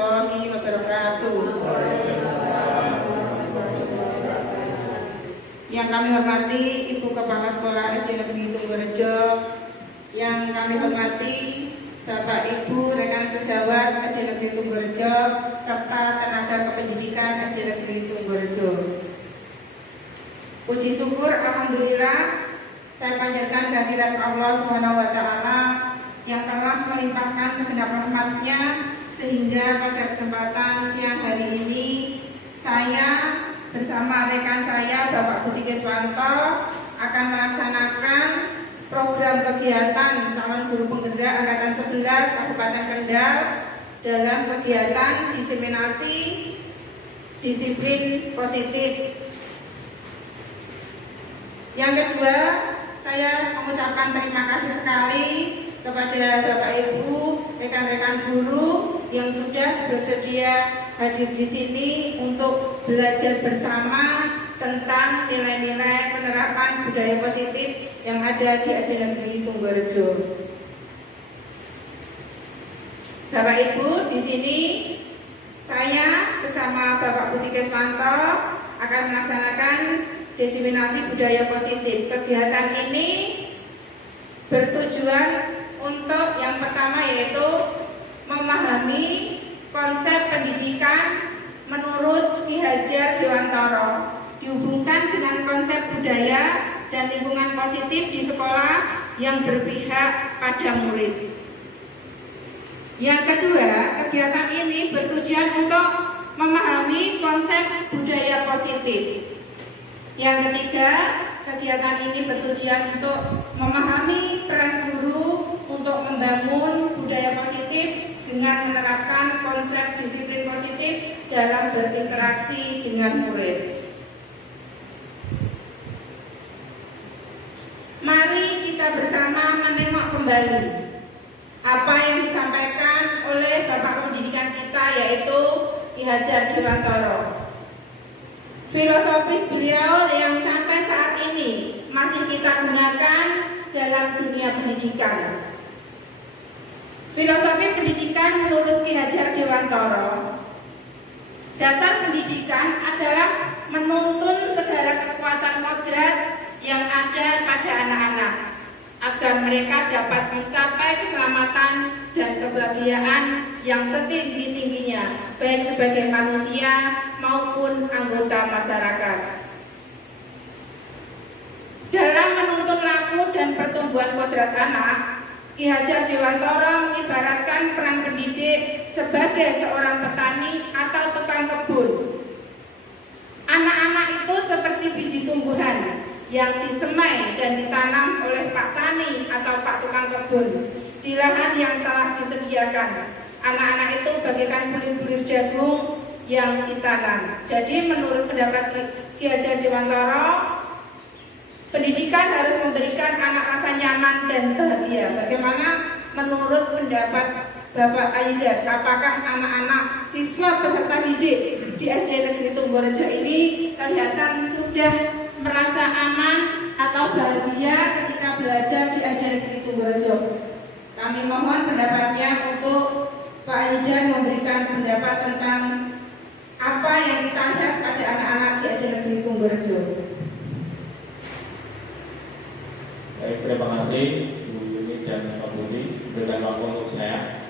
warahmatullahi wabarakatuh. Yang kami hormati Ibu Kepala Sekolah SD Negeri Tunggurejo, yang kami hormati Bapak Ibu rekan sejawat SD Negeri Tunggurejo serta tenaga kependidikan SD Negeri Tunggurejo. Puji syukur alhamdulillah saya panjatkan kehadirat Allah Subhanahu wa taala yang telah melimpahkan segenap rahmat-Nya sehingga pada kesempatan siang hari ini saya bersama rekan saya Bapak Budi Keswanto akan melaksanakan program kegiatan calon guru penggerak angkatan 11 Kabupaten Kendal dalam kegiatan diseminasi disiplin positif. Yang kedua, saya mengucapkan terima kasih sekali kepada Bapak Ibu, rekan-rekan guru yang sudah bersedia hadir di sini untuk belajar bersama tentang nilai-nilai penerapan budaya positif yang ada di SD Negeri Tunggurejo. Bapak Ibu, di sini saya bersama Bapak Budi Keswanto akan melaksanakan diseminasi budaya positif. Kegiatan ini bertujuan untuk yang pertama yaitu memahami konsep pendidikan menurut Ki Hajar Dewantara dihubungkan dengan konsep budaya dan lingkungan positif di sekolah yang berpihak pada murid. Yang kedua, kegiatan ini bertujuan untuk memahami konsep budaya positif. Yang ketiga, kegiatan ini bertujuan untuk memahami peran guru untuk membangun budaya positif dengan menerapkan konsep disiplin positif dalam berinteraksi dengan murid. Mari kita bersama menengok kembali apa yang disampaikan oleh Bapak Pendidikan kita yaitu Ki Hajar Dewantara. Filosofis beliau yang sampai saat ini masih kita gunakan dalam dunia pendidikan. Filosofi pendidikan menurut Ki Hajar Dewantara, dasar pendidikan adalah menuntun segala kekuatan kodrat yang ada pada anak-anak agar mereka dapat mencapai keselamatan dan kebahagiaan yang setinggi-tingginya, baik sebagai manusia maupun anggota masyarakat. Dalam menuntun laku dan pertumbuhan kodrat anak, Ki Hajar Dewantara mengibaratkan peran pendidik sebagai seorang petani atau tukang kebun. Anak-anak itu seperti biji tumbuhan yang disemai dan ditanam oleh Pak Tani atau Pak Tukang Kebun di lahan yang telah disediakan. Anak-anak itu bagaikan bulir-bulir jagung yang ditanam. Jadi menurut pendapat Ki Hajar Dewantara, pendidikan harus memberikan anak rasa nyaman dan bahagia. Bagaimana menurut pendapat Bapak Aidar? Apakah anak-anak siswa peserta didik di SD Negeri Tunggurejo ini kelihatan sudah merasa aman atau bahagia ketika belajar di SD Negeri Tunggurejo? Kami mohon pendapatnya untuk Pak Aidar memberikan pendapat tentang apa yang kita lihat pada anak-anak di SD Negeri Tunggurejo. Baik, terima kasih Bu Yuni dan Pak Budi berikan waktu untuk saya.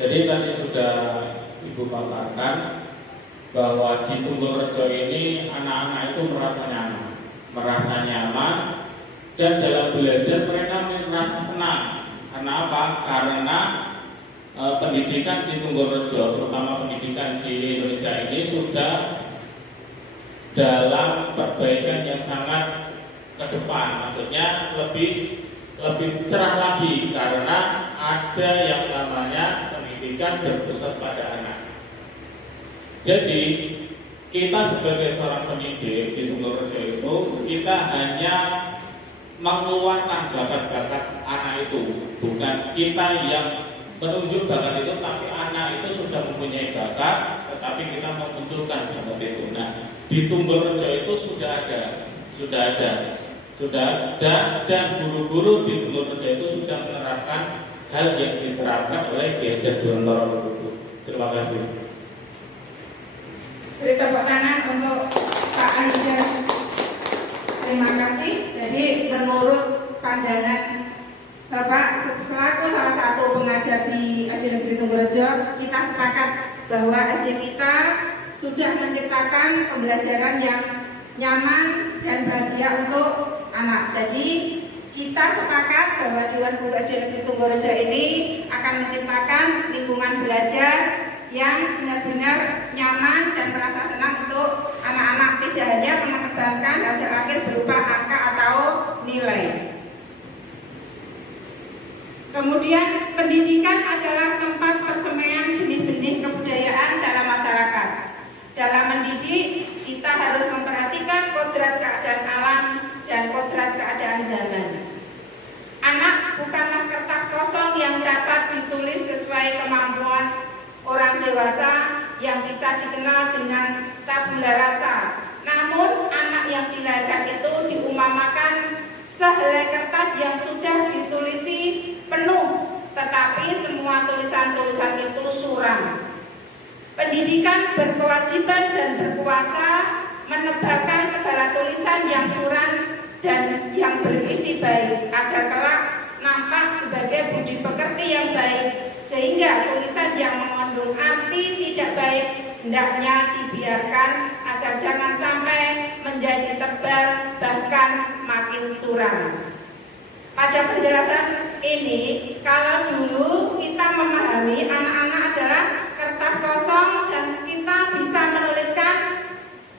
Jadi tadi sudah Ibu paparkan bahwa di Tunggurejo ini anak-anak itu merasa nyaman dan dalam belajar mereka merasa senang. Karena apa? Karena pendidikan di Tunggurejo, terutama pendidikan di Indonesia ini sudah dalam perbaikan yang sangat ke depan, maksudnya lebih cerah lagi karena ada yang namanya pendidikan berpusat pada anak. Jadi kita sebagai seorang pendidik di Tunggurejo itu kita hanya mengeluarkan bakat-bakat anak itu, bukan kita yang menunjuk bakat itu, tapi anak itu sudah mempunyai bakat, tetapi kita memunculkan bakat itu. Nah, di Tunggurejo itu sudah ada dan guru-guru di Tunggurejo itu sudah menerapkan hal yang diterapkan oleh Ki Hajar Dewantara Terima kasih. Beri tepuk tangan untuk Pak Anjas. Terima kasih. Jadi menurut pandangan Bapak selaku salah satu pengajar di SD Negeri Tunggurejo, kita sepakat bahwa SD kita sudah menciptakan pembelajaran yang nyaman dan bahagia untuk anak. Jadi kita sepakat bahwa Dewan Guru SD Negeri Tunggurejo ini akan menciptakan lingkungan belajar yang benar-benar nyaman dan merasa senang untuk anak-anak, tidak hanya mengembangkan hasil akhir berupa angka atau nilai. Kemudian pendidikan adalah tempat persemaian benih-benih kebudayaan dalam masyarakat. Dalam mendidik, kita harus memperhatikan kodrat keadaan alam dan kodrat keadaan zaman. Anak bukanlah kertas kosong yang dapat ditulis sesuai kemampuan orang dewasa yang bisa dikenal dengan tabula rasa. Namun anak yang dilahirkan itu diumpamakan sehelai kertas yang sudah ditulisi penuh, tetapi semua tulisan-tulisan itu suram. Pendidikan berkewajiban dan berkuasa menebalkan segala tulisan yang suram dan yang berisi baik, agar kelak nampak sebagai budi pekerti yang baik, sehingga tulisan yang mengandung arti tidak baik hendaknya dibiarkan agar jangan sampai menjadi tebal bahkan makin suram. Pada penjelasan ini, kalau dulu kita memahami anak-anak adalah kertas kosong dan kita bisa menuliskan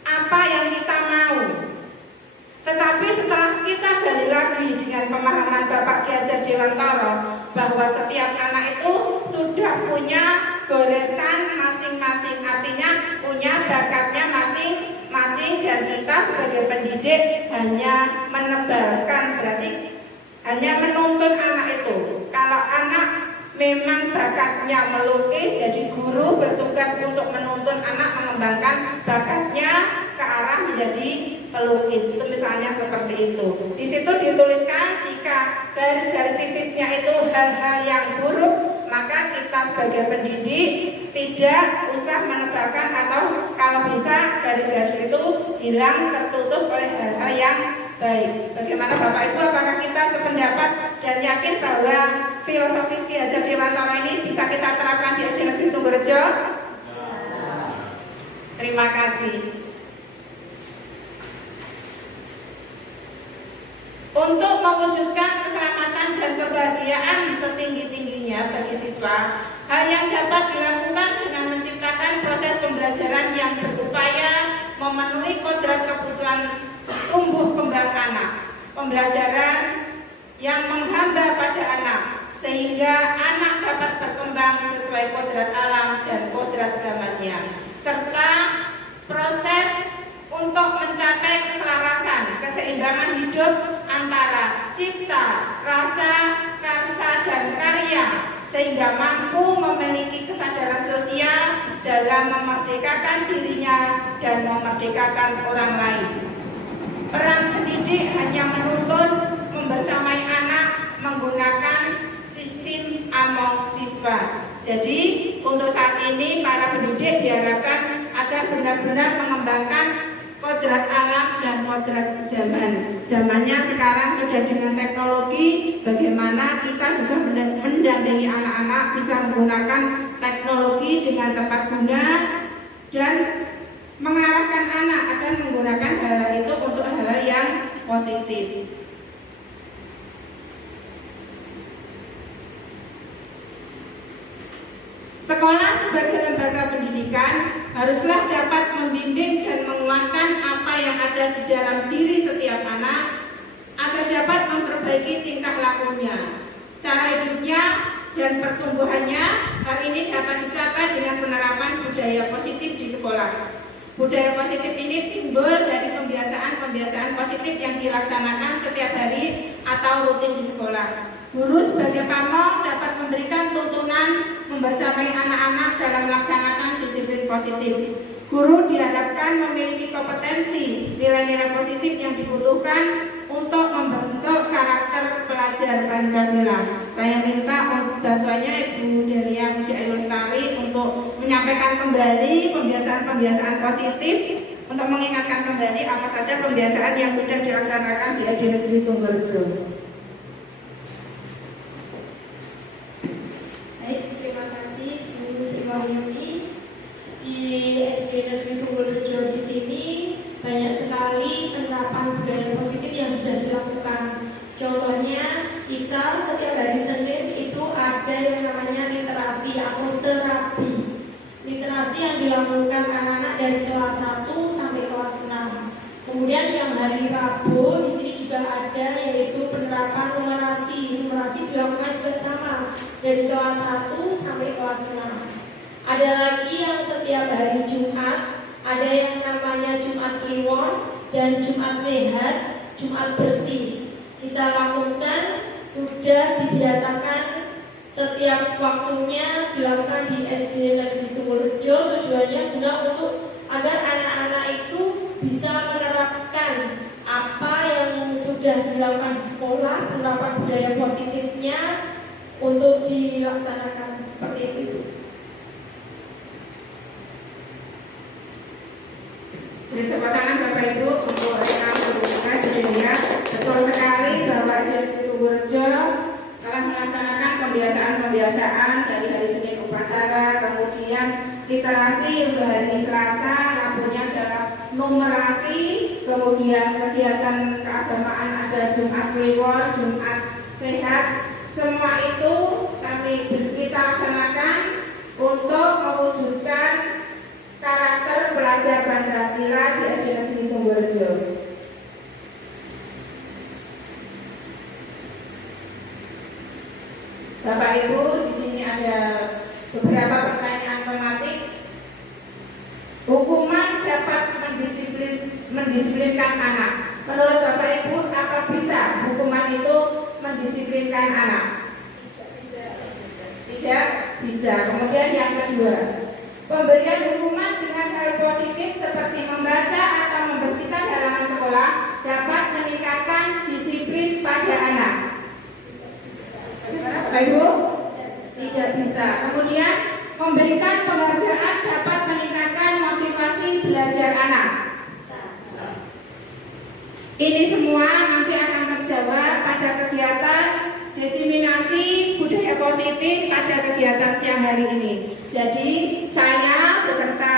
apa yang kita mau. Tetapi setelah kita gali lagi dengan pemahaman Bapak Ki Hajar Dewantara bahwa setiap anak itu sudah punya goresan masing-masing, artinya punya bakatnya masing-masing, dan kita sebagai pendidik hanya menebalkan, berarti hanya menuntun anak itu. Kalau anak memang bakatnya melukis, jadi guru bertugas untuk menuntun anak mengembangkan bakatnya ke arah menjadi pelukis. Itu misalnya seperti itu. Di situ dituliskan jika garis-garis tipisnya itu hal-hal yang buruk, maka kita sebagai pendidik tidak usah menebalkan, atau kalau bisa garis-garis itu hilang, tertutup oleh hal-hal yang baik. Bagaimana Bapak Ibu, apakah kita sependapat dan yakin bahwa filosofis Ki Hajar Dewantara ini bisa kita terapkan di SD Negeri Tunggurejo? Terima kasih. Untuk mewujudkan keselamatan dan kebahagiaan setinggi-tingginya bagi siswa, hal yang dapat dilakukan dengan menciptakan proses pembelajaran yang berupaya memenuhi kodrat kebutuhan tumbuh kembang anak, pembelajaran yang menghamba pada anak, sehingga anak dapat berkembang sesuai kodrat alam dan kodrat zamannya, serta proses untuk mencapai keselarasan, keseimbangan hidup antara cipta, rasa, karsa, dan karya, sehingga mampu memiliki kesadaran sosial dalam memerdekakan dirinya dan memerdekakan orang lain. Peran pendidik hanya menuntun, membersamai anak menggunakan sistem among siswa. Jadi untuk saat ini para pendidik diharapkan agar benar-benar mengembangkan kodrat alam dan kodrat zaman. Zamannya sekarang sudah dengan teknologi, bagaimana kita juga mendampingi anak-anak bisa menggunakan teknologi dengan tepat guna dan mengarahkan anak akan menggunakan hal itu untuk hal yang positif. Sekolah sebagai lembaga pendidikan haruslah dapat membimbing dan menguatkan apa yang ada di dalam diri setiap anak agar dapat memperbaiki tingkah lakunya, cara hidupnya, dan pertumbuhannya. Hal ini dapat dicapai dengan penerapan budaya positif di sekolah. Budaya positif ini timbul dari pembiasaan positif yang dilaksanakan setiap hari atau rutin di sekolah. Guru sebagai pamong dapat memberikan tuntunan membersamai anak-anak dalam melaksanakan disiplin positif. Guru diharapkan memiliki kompetensi, nilai-nilai positif yang dibutuhkan untuk membentuk karakter pelajar Pancasila. Saya minta bantuannya Ibu Delia Puji Ayu Lestari untuk menyampaikan kembali pembiasaan-pembiasaan positif untuk mengingatkan kembali apa saja pembiasaan yang sudah dilaksanakan di SD Negeri Tunggalrejo. Baik, terima kasih Bu Sri Wahyuni. Di SD Negeri Tunggalrejo di sini banyak sekali penerapan budaya positif yang sudah dilakukan. Contohnya, kita setiap hari Senin itu ada yang namanya literasi atau terapi. Literasi yang dilakukan anak-anak dari kelas 1 sampai kelas 6. Kemudian yang hari Rabu di sini juga ada yaitu penerapan numerasi. Numerasi dilakukan juga sama dari kelas 1 sampai kelas 6. Ada lagi yang setiap hari Jumat, ada yang namanya Jumat Kliwon dan Jumat Sehat, Jumat Bersih. Kita lakukan, sudah dibiasakan setiap waktunya dilakukan di SD Negeri Tunggalrejo. Tujuannya guna untuk agar anak-anak itu bisa menerapkan apa yang sudah dilakukan di sekolah, penerapan budaya positifnya untuk dilaksanakan seperti itu. Beri tepuk tangan Bapak Ibu untuk rekan bertugas sehingga betul sekali bahwa SD Negeri Tunggalrejo telah melaksanakan pembiasaan dari hari Senin upacara, kemudian literasi untuk hari Selasa, Rabunya adalah numerasi, kemudian kegiatan keagamaan ada Jumat Kliwon, Jumat Sehat. Semua itu kita laksanakan untuk mewujudkan karakter pelajar Pancasila di SD Negeri Tunggalrejo. Bapak Ibu, di sini ada beberapa pertanyaan tematik. Hukuman dapat mendisiplinkan anak. Menurut Bapak Ibu, apa bisa hukuman itu mendisiplinkan anak? Tidak bisa. Kemudian yang kedua, pemberian hukuman dengan hal positif seperti membaca atau membersihkan halaman sekolah dapat meningkatkan disiplin pada anak. Bapak Ibu, tidak bisa. Kemudian memberikan penghargaan dapat meningkatkan motivasi belajar anak. Ini semua nanti akan terjawab pada kegiatan diseminasi budaya positif pada kegiatan siang hari ini. Jadi saya beserta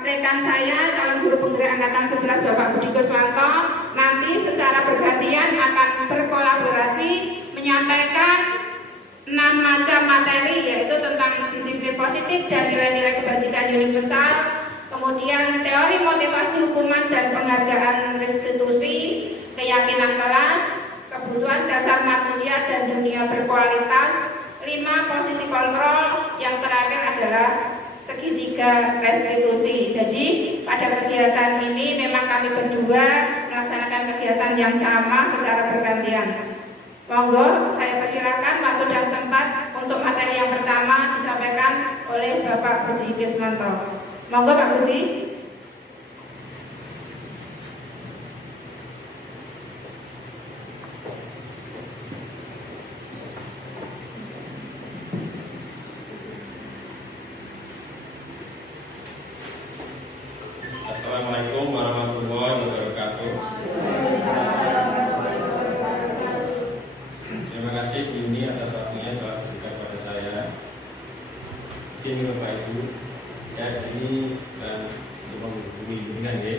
rekan saya calon guru penggerak angkatan 11 Bapak Budi Kuswanto nanti secara bergantian akan berkolaborasi menyampaikan 6 macam materi, yaitu tentang disiplin positif dan nilai-nilai kebajikan universal, kemudian teori motivasi hukuman dan penghargaan restitusi, keyakinan kelas, kebutuhan dasar manusia dan dunia berkualitas, 5 posisi kontrol, yang terakhir adalah segitiga restitusi. Jadi pada kegiatan ini memang kami berdua melaksanakan kegiatan yang sama secara bergantian. Monggo, saya persilakan waktu dan tempat untuk materi yang pertama disampaikan oleh Bapak Budi Kuswanto. Monggo Pak Budi. Assalamualaikum warahmatullahi wabarakatuh. Terima kasih Bu Yuni atas waktunya telah diberikan kepada saya. Di sini Bapak Ibu, saya di sini untuk menghubungi bimbingan ya.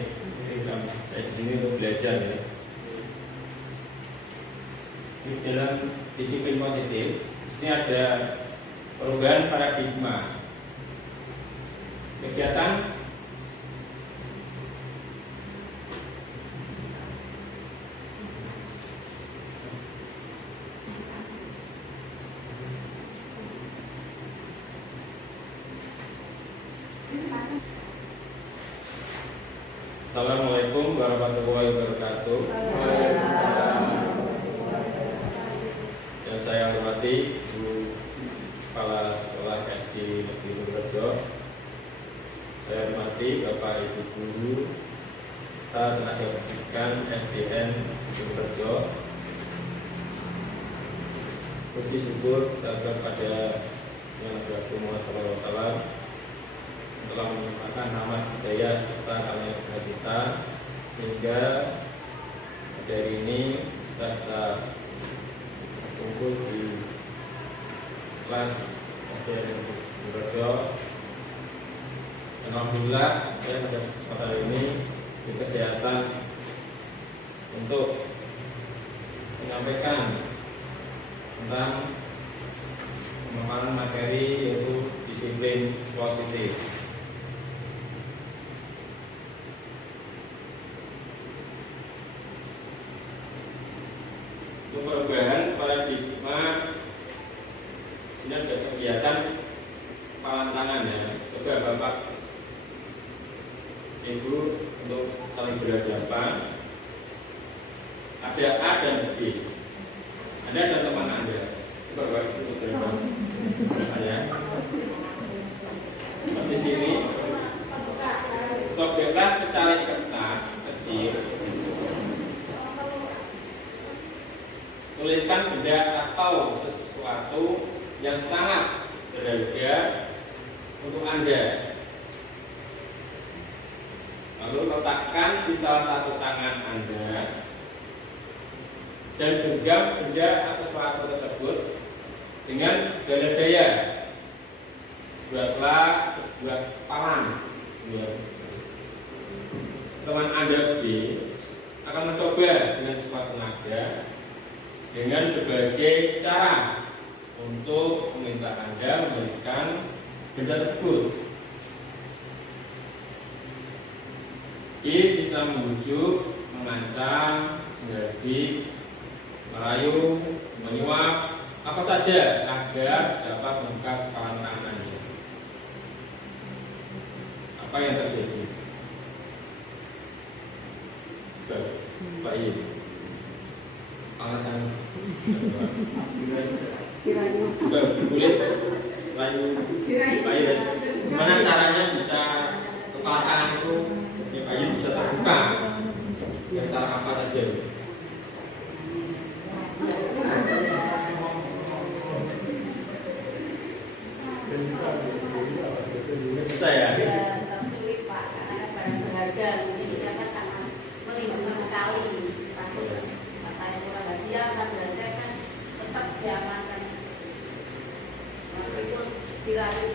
Saya di sini untuk belajar ya. Di dalam disiplin positif, ini ada perubahan paradigma. Kegiatan Assalamualaikum warahmatullahi wabarakatuh. Yang saya hormati Bu Kepala Sekolah SD Negeri Tunggalrejo, saya hormati Bapak Ibu Guru, tenaga pendidikan SDN Tunggalrejo. Puji syukur kepada Yang Berhati Muhammad SAW. telah menyempurnakan nama budaya serta karya kita, sehingga dari ini kita bisa kumpul di kelas SDN Purworejo. Alhamdulillah saya pada kesempatan ini di kesehatan untuk menyampaikan tentang pemaparan materi yaitu disiplin positif. Untuk perubahan paradigma ini ada kegiatan palan tangan ya. Coba Bapak Ibu untuk saling berhadapan. Ada A dan B. Anda dan teman Anda. Coba Bapak Ibu berhadapan. Saya. Seperti sini. Sobeklah secara kertas kecil. Tuliskan benda atau sesuatu yang sangat berharga untuk Anda. Lalu letakkan di salah satu tangan Anda dan genggam benda atau sesuatu tersebut dengan segala daya. Buatlah sebuah palan. Teman Anda B akan mencoba dengan sekuat tenaga dengan berbagai cara untuk meminta Anda memberikan benda tersebut. I bisa membujuk, mengancam, menggadi, merayu, menyuap, apa saja agar dapat mengungkap palan tangan Anda. Apa yang terjadi? Pak I. Palan tangan. Juga tulis layu. Gimana caranya bisa kepala tangan itu ya Pak I bisa terbuka? Dengan cara apa saja? Bisa ya? Sulit Pak, karena barang berharga mungkin kita kan sangat melindungi sekali. Pasti kata yang kurang rahasia kan berharga kan tetap diamankan. Meskipun dirayu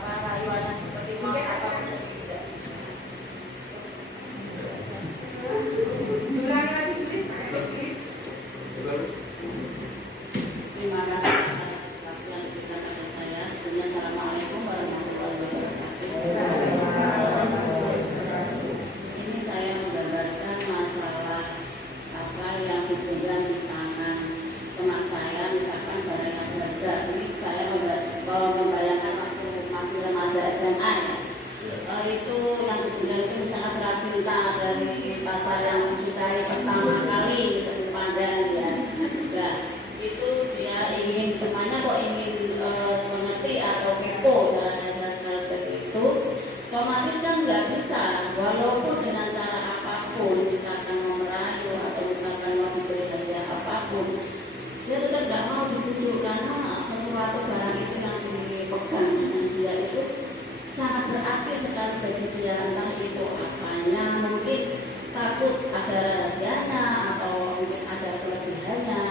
rayuannya seperti mau apa tidak. Ulangi lagi tulis, please. Terima kasih atas waktu yang diberikan pada saya. Sebelumnya Assalamualaikum warahmatullahi wabarakatuh. Ini saya menggambarkan masalah apa yang dipegang di tangan teman saya, misalkan barang yang berharga. Ini saya membayangkan waktu masih remaja SMA itu yang dipegang itu misalkan surat cinta dari pacar yang disukai pertama kali pandang ya. Nah, itu dia ingin temannya kok ingin mengerti atau kepo dalam seperti itu, otomatis kan nggak bisa walaupun dengan cara apapun, misalkan mau merayu atau misalkan mau diberi hadiah apapun, dia tetap nggak mau dibujuk karena sesuatu barang itu yang dipegang dengan dia itu sangat berarti sekali bagi dia, entah itu apanya, mungkin takut ada rahasianya atau mungkin ada kelebihannya.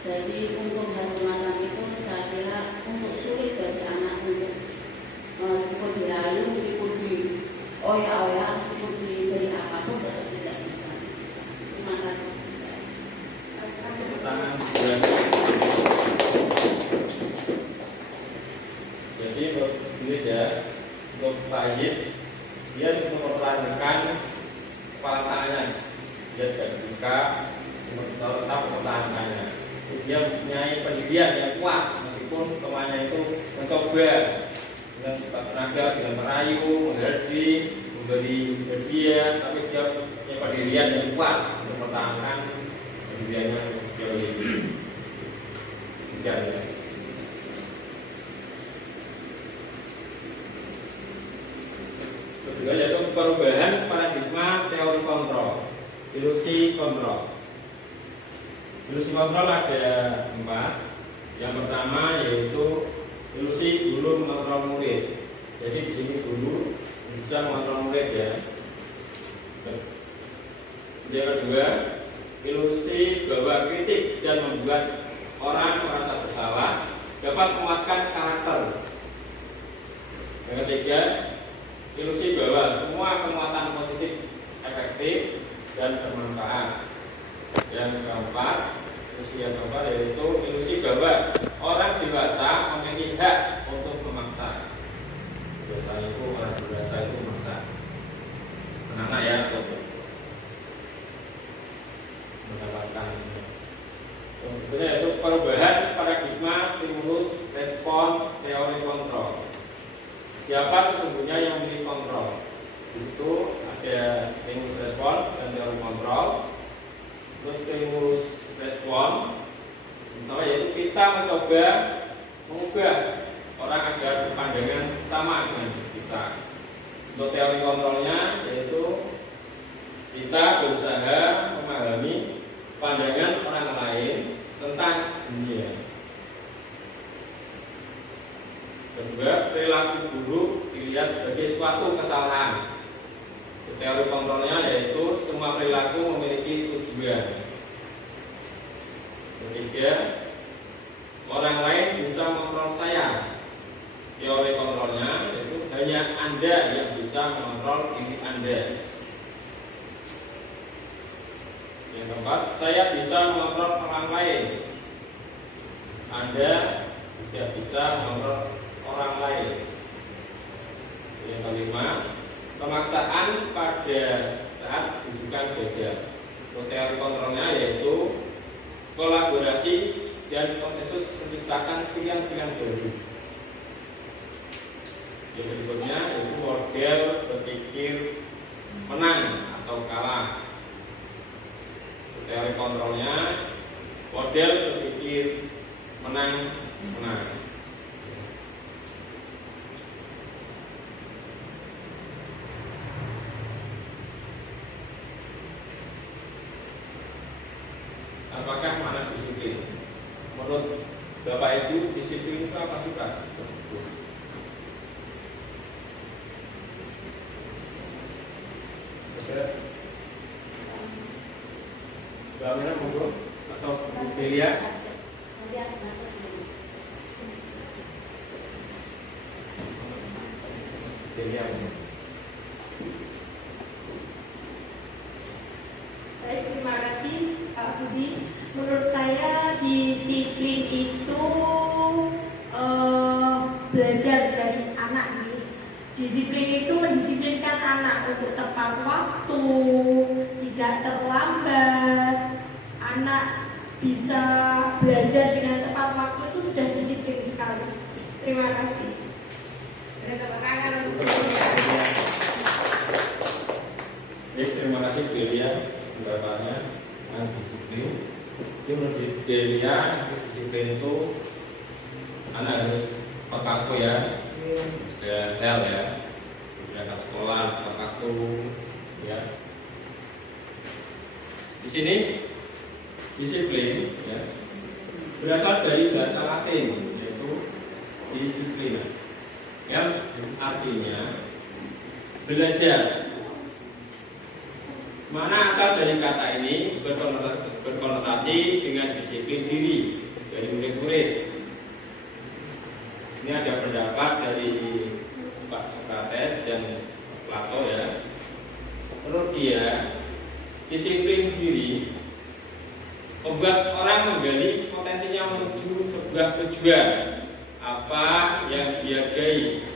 Jadi untuk hal semacam itu saya kira untuk sulit bagi anak untuk meskipun dirayu, meskipun di oya-oya, meskipun diberi apapun tetap tidak bisa. Terima kasih. Tangan jadi untuk tulis ya, untuk Pak Yid, dia mempertahankan kepala tangannya, dia tidak buka, tetap mempertahankannya. Dia mempunyai pendirian yang kuat meskipun temannya itu mencoba dengan sekuat tenaga, dengan merayu, menghadi, memberi hadiah, tapi dia punya pendirian yang kuat untuk mempertahankan pendiriannya jauh lebih. Kedua yaitu perubahan paradigma teori kontrol, ilusi kontrol. Ilusi kontrol ada 4. Yang pertama yaitu ilusi guru mengontrol murid. Jadi di sini guru bisa mengontrol murid ya. Yang kedua, ilusi bahwa kritik dan membuat orang merasa bersalah dapat menguatkan karakter. Yang ketiga, ilusi bahwa semua penguatan positif efektif dan bermanfaat. Yang keempat, ilusi yang keempat yaitu ilusi bahwa orang dewasa memiliki hak untuk memaksa. Biasanya itu orang dewasa itu memaksa. Anak-anak ya, mendapatkan. Sebenarnya itu perubahan paradigma stimulus respon teori kontrol. Siapa sesungguhnya yang memiliki kontrol? Di situ ada stimulus respon dan teori kontrol. Terus stimulus respon, pertama yaitu kita mencoba mengubah orang agar pandangan sama dengan kita. Untuk teori kontrolnya yaitu kita berusaha memahami pandangan orang lain tentang dunia. Kedua, perilaku buruk dilihat sebagai suatu kesalahan. Teori kontrolnya yaitu semua perilaku memiliki tujuan. Ketiga, orang lain bisa mengontrol saya. Teori kontrolnya yaitu hanya Anda yang bisa mengontrol diri Anda. Yang keempat, saya bisa mengontrol orang lain. Anda tidak bisa mengontrol orang lain. Yang kelima, pemaksaan pada saat rujukan beda. Teori kontrolnya yaitu kolaborasi dan konsensus menciptakan pilihan-pilihan baru. Yang berikutnya yaitu model berpikir menang atau kalah. Teori kontrolnya model berpikir menang. Apakah makna disiplin? Menurut Bapak Ibu, disiplin itu apa sih Pak? Mbak Amina monggo atau Bu Delia? Delia. Baik, terima kasih Pak Budi. Menurut saya disiplin itu belajar dari anak nih. Disiplin itu mendisiplinkan anak untuk tepat waktu, tidak terlambat. Anak bisa belajar dengan tepat waktu itu sudah disiplin sekali. Terima kasih. Terima kasih Delia pendapatnya tentang disiplin. Itu menurut Delia, disiplin itu anak harus pekaku ya, sudah tel ya, sudah ke sekolah pekaku ya. Di sini disiplin ya, berasal dari bahasa Latin yaitu disiplina, yang artinya belajar. Mana asal dari kata ini berkonotasi dengan disiplin diri dari murid-murid. Ini ada pendapat dari Pak Sokrates dan Plato ya. Menurut dia, disiplin diri membuat orang menggali potensinya menuju sebuah tujuan apa yang dia gapai.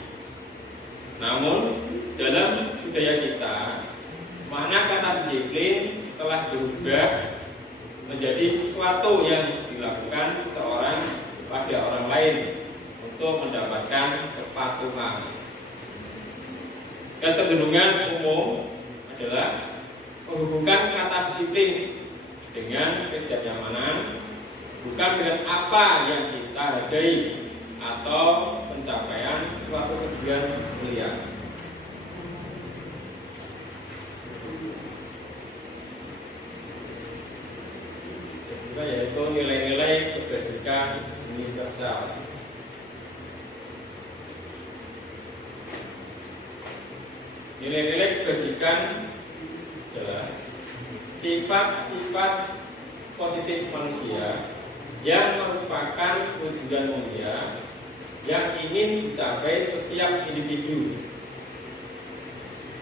Namun dalam budaya kita, makna kata disiplin telah berubah menjadi sesuatu yang dilakukan seorang pada orang lain untuk mendapatkan kepatuhan. Kecenderungan umum adalah menghubungkan kata disiplin dengan ketidaknyamanan, bukan dengan apa yang kita hargai atau pencapaian suatu tujuan mulia. Yaitu nilai-nilai kebajikan universal. Nilai-nilai kebajikan adalah sifat-sifat positif manusia yang merupakan tujuan mulia yang ingin dicapai setiap individu.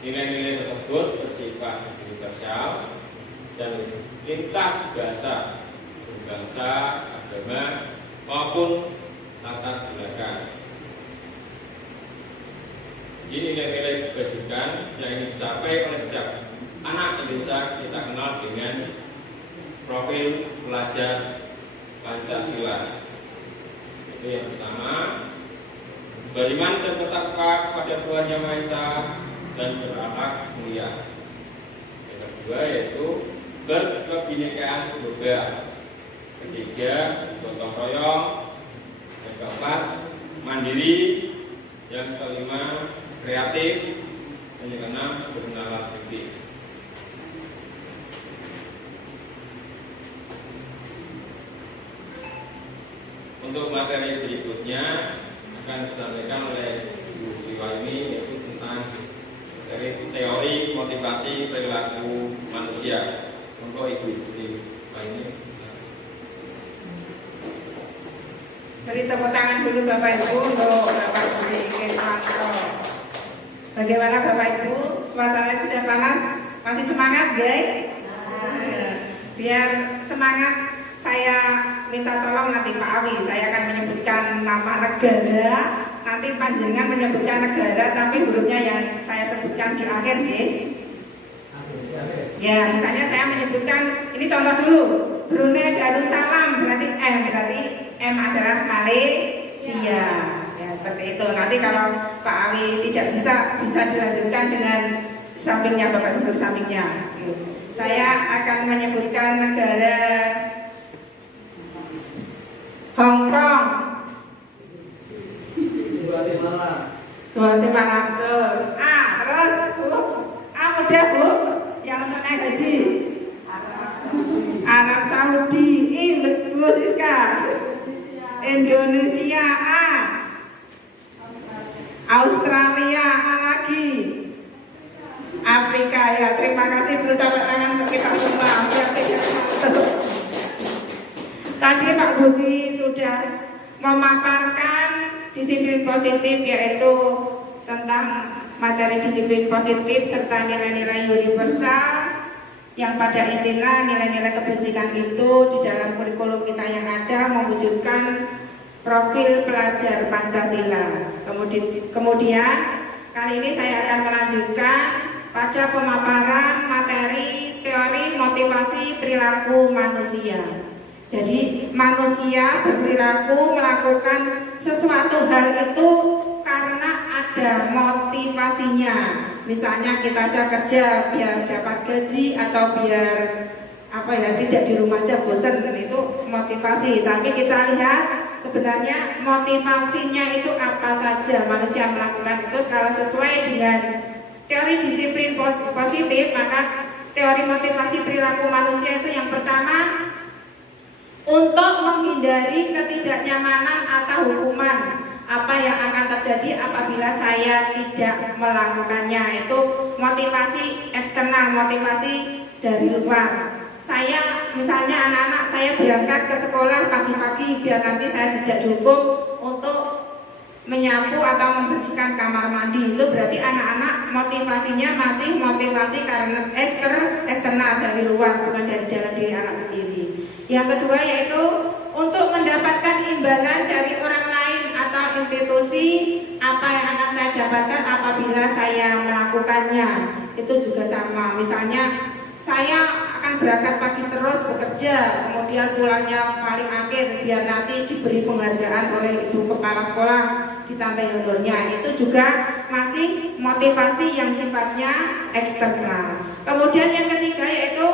Nilai-nilai tersebut bersifat universal dan lintas bahasa, berbangsa, agama, maupun latar belakang. Ini nilai-nilai kebajikan yang ingin dicapai oleh setiap anak Indonesia kita kenal dengan profil pelajar Pancasila. Itu yang pertama, beriman dan bertakwa kepada Tuhan Yang Maha Esa dan berakhlak mulia. Yang kedua yaitu berkebinekaan global. Ketiga, gotong royong. Yang keempat, mandiri. Yang kelima, kreatif. Dan yang keenam, bernalar kritis. Untuk materi berikutnya akan disampaikan oleh Bu Siwaimi, yaitu tentang teori motivasi perilaku manusia. Untuk Ibu Siwaimi. Beri tepuk tangan dulu Bapak Ibu untuk Bapak Budi Keswanto. Bagaimana Bapak Ibu? Suasana sudah panas? Masih semangat guys? Biar semangat, saya minta tolong nanti Pak Awi, saya akan menyebutkan nama negara. Nanti panjenengan menyebutkan negara, tapi hurufnya yang saya sebutkan di akhir ya. Ya, misalnya saya menyebutkan, ini contoh dulu, Brunei Darussalam, berarti M adalah Malaysia. Ya, seperti itu. Nanti kalau Pak Awi tidak bisa dilanjutkan dengan sampingnya, Bapak Ibu sampingnya. Saya akan menyebutkan negara Hong Kong, Guatemala, betul. Terus Bu, mudah Bu, yang untuk naik haji, Arab Saudi, Bu Siska, Indonesia, Australia, lagi, Afrika ya. Terima kasih, beri tepuk tangan untuk kita semua. Tadi Pak Budi sudah memaparkan disiplin positif, yaitu tentang materi disiplin positif serta nilai-nilai universal yang pada intinya nilai-nilai kebajikan itu di dalam kurikulum kita yang ada mewujudkan profil pelajar Pancasila. Kemudian kali ini saya akan melanjutkan pada pemaparan materi teori motivasi perilaku manusia. Jadi manusia berperilaku melakukan sesuatu hal itu karena ada motivasinya. Misalnya kita aja kerja biar dapat gaji atau biar tidak di rumah aja bosan, itu motivasi. Tapi kita lihat sebenarnya motivasinya itu apa saja manusia melakukan itu. Kalau sesuai dengan teori disiplin positif, maka teori motivasi perilaku manusia itu yang pertama, untuk menghindari ketidaknyamanan atau hukuman apa yang akan terjadi apabila saya tidak melakukannya. Itu motivasi eksternal, motivasi dari luar. Saya misalnya anak-anak saya berangkat ke sekolah pagi-pagi biar nanti saya tidak dihukum untuk menyapu atau membersihkan kamar mandi. Itu berarti anak-anak motivasinya masih motivasi karena eksternal dari luar, bukan dari dalam diri anak sendiri. Yang kedua yaitu untuk mendapatkan imbalan dari orang lain atau institusi apa yang akan saya dapatkan apabila saya melakukannya. Itu juga sama. Misalnya saya akan berangkat pagi terus bekerja, kemudian pulangnya paling akhir biar nanti diberi penghargaan oleh ibu kepala sekolah ditambah honornya. Itu juga masih motivasi yang sifatnya eksternal. Kemudian yang ketiga yaitu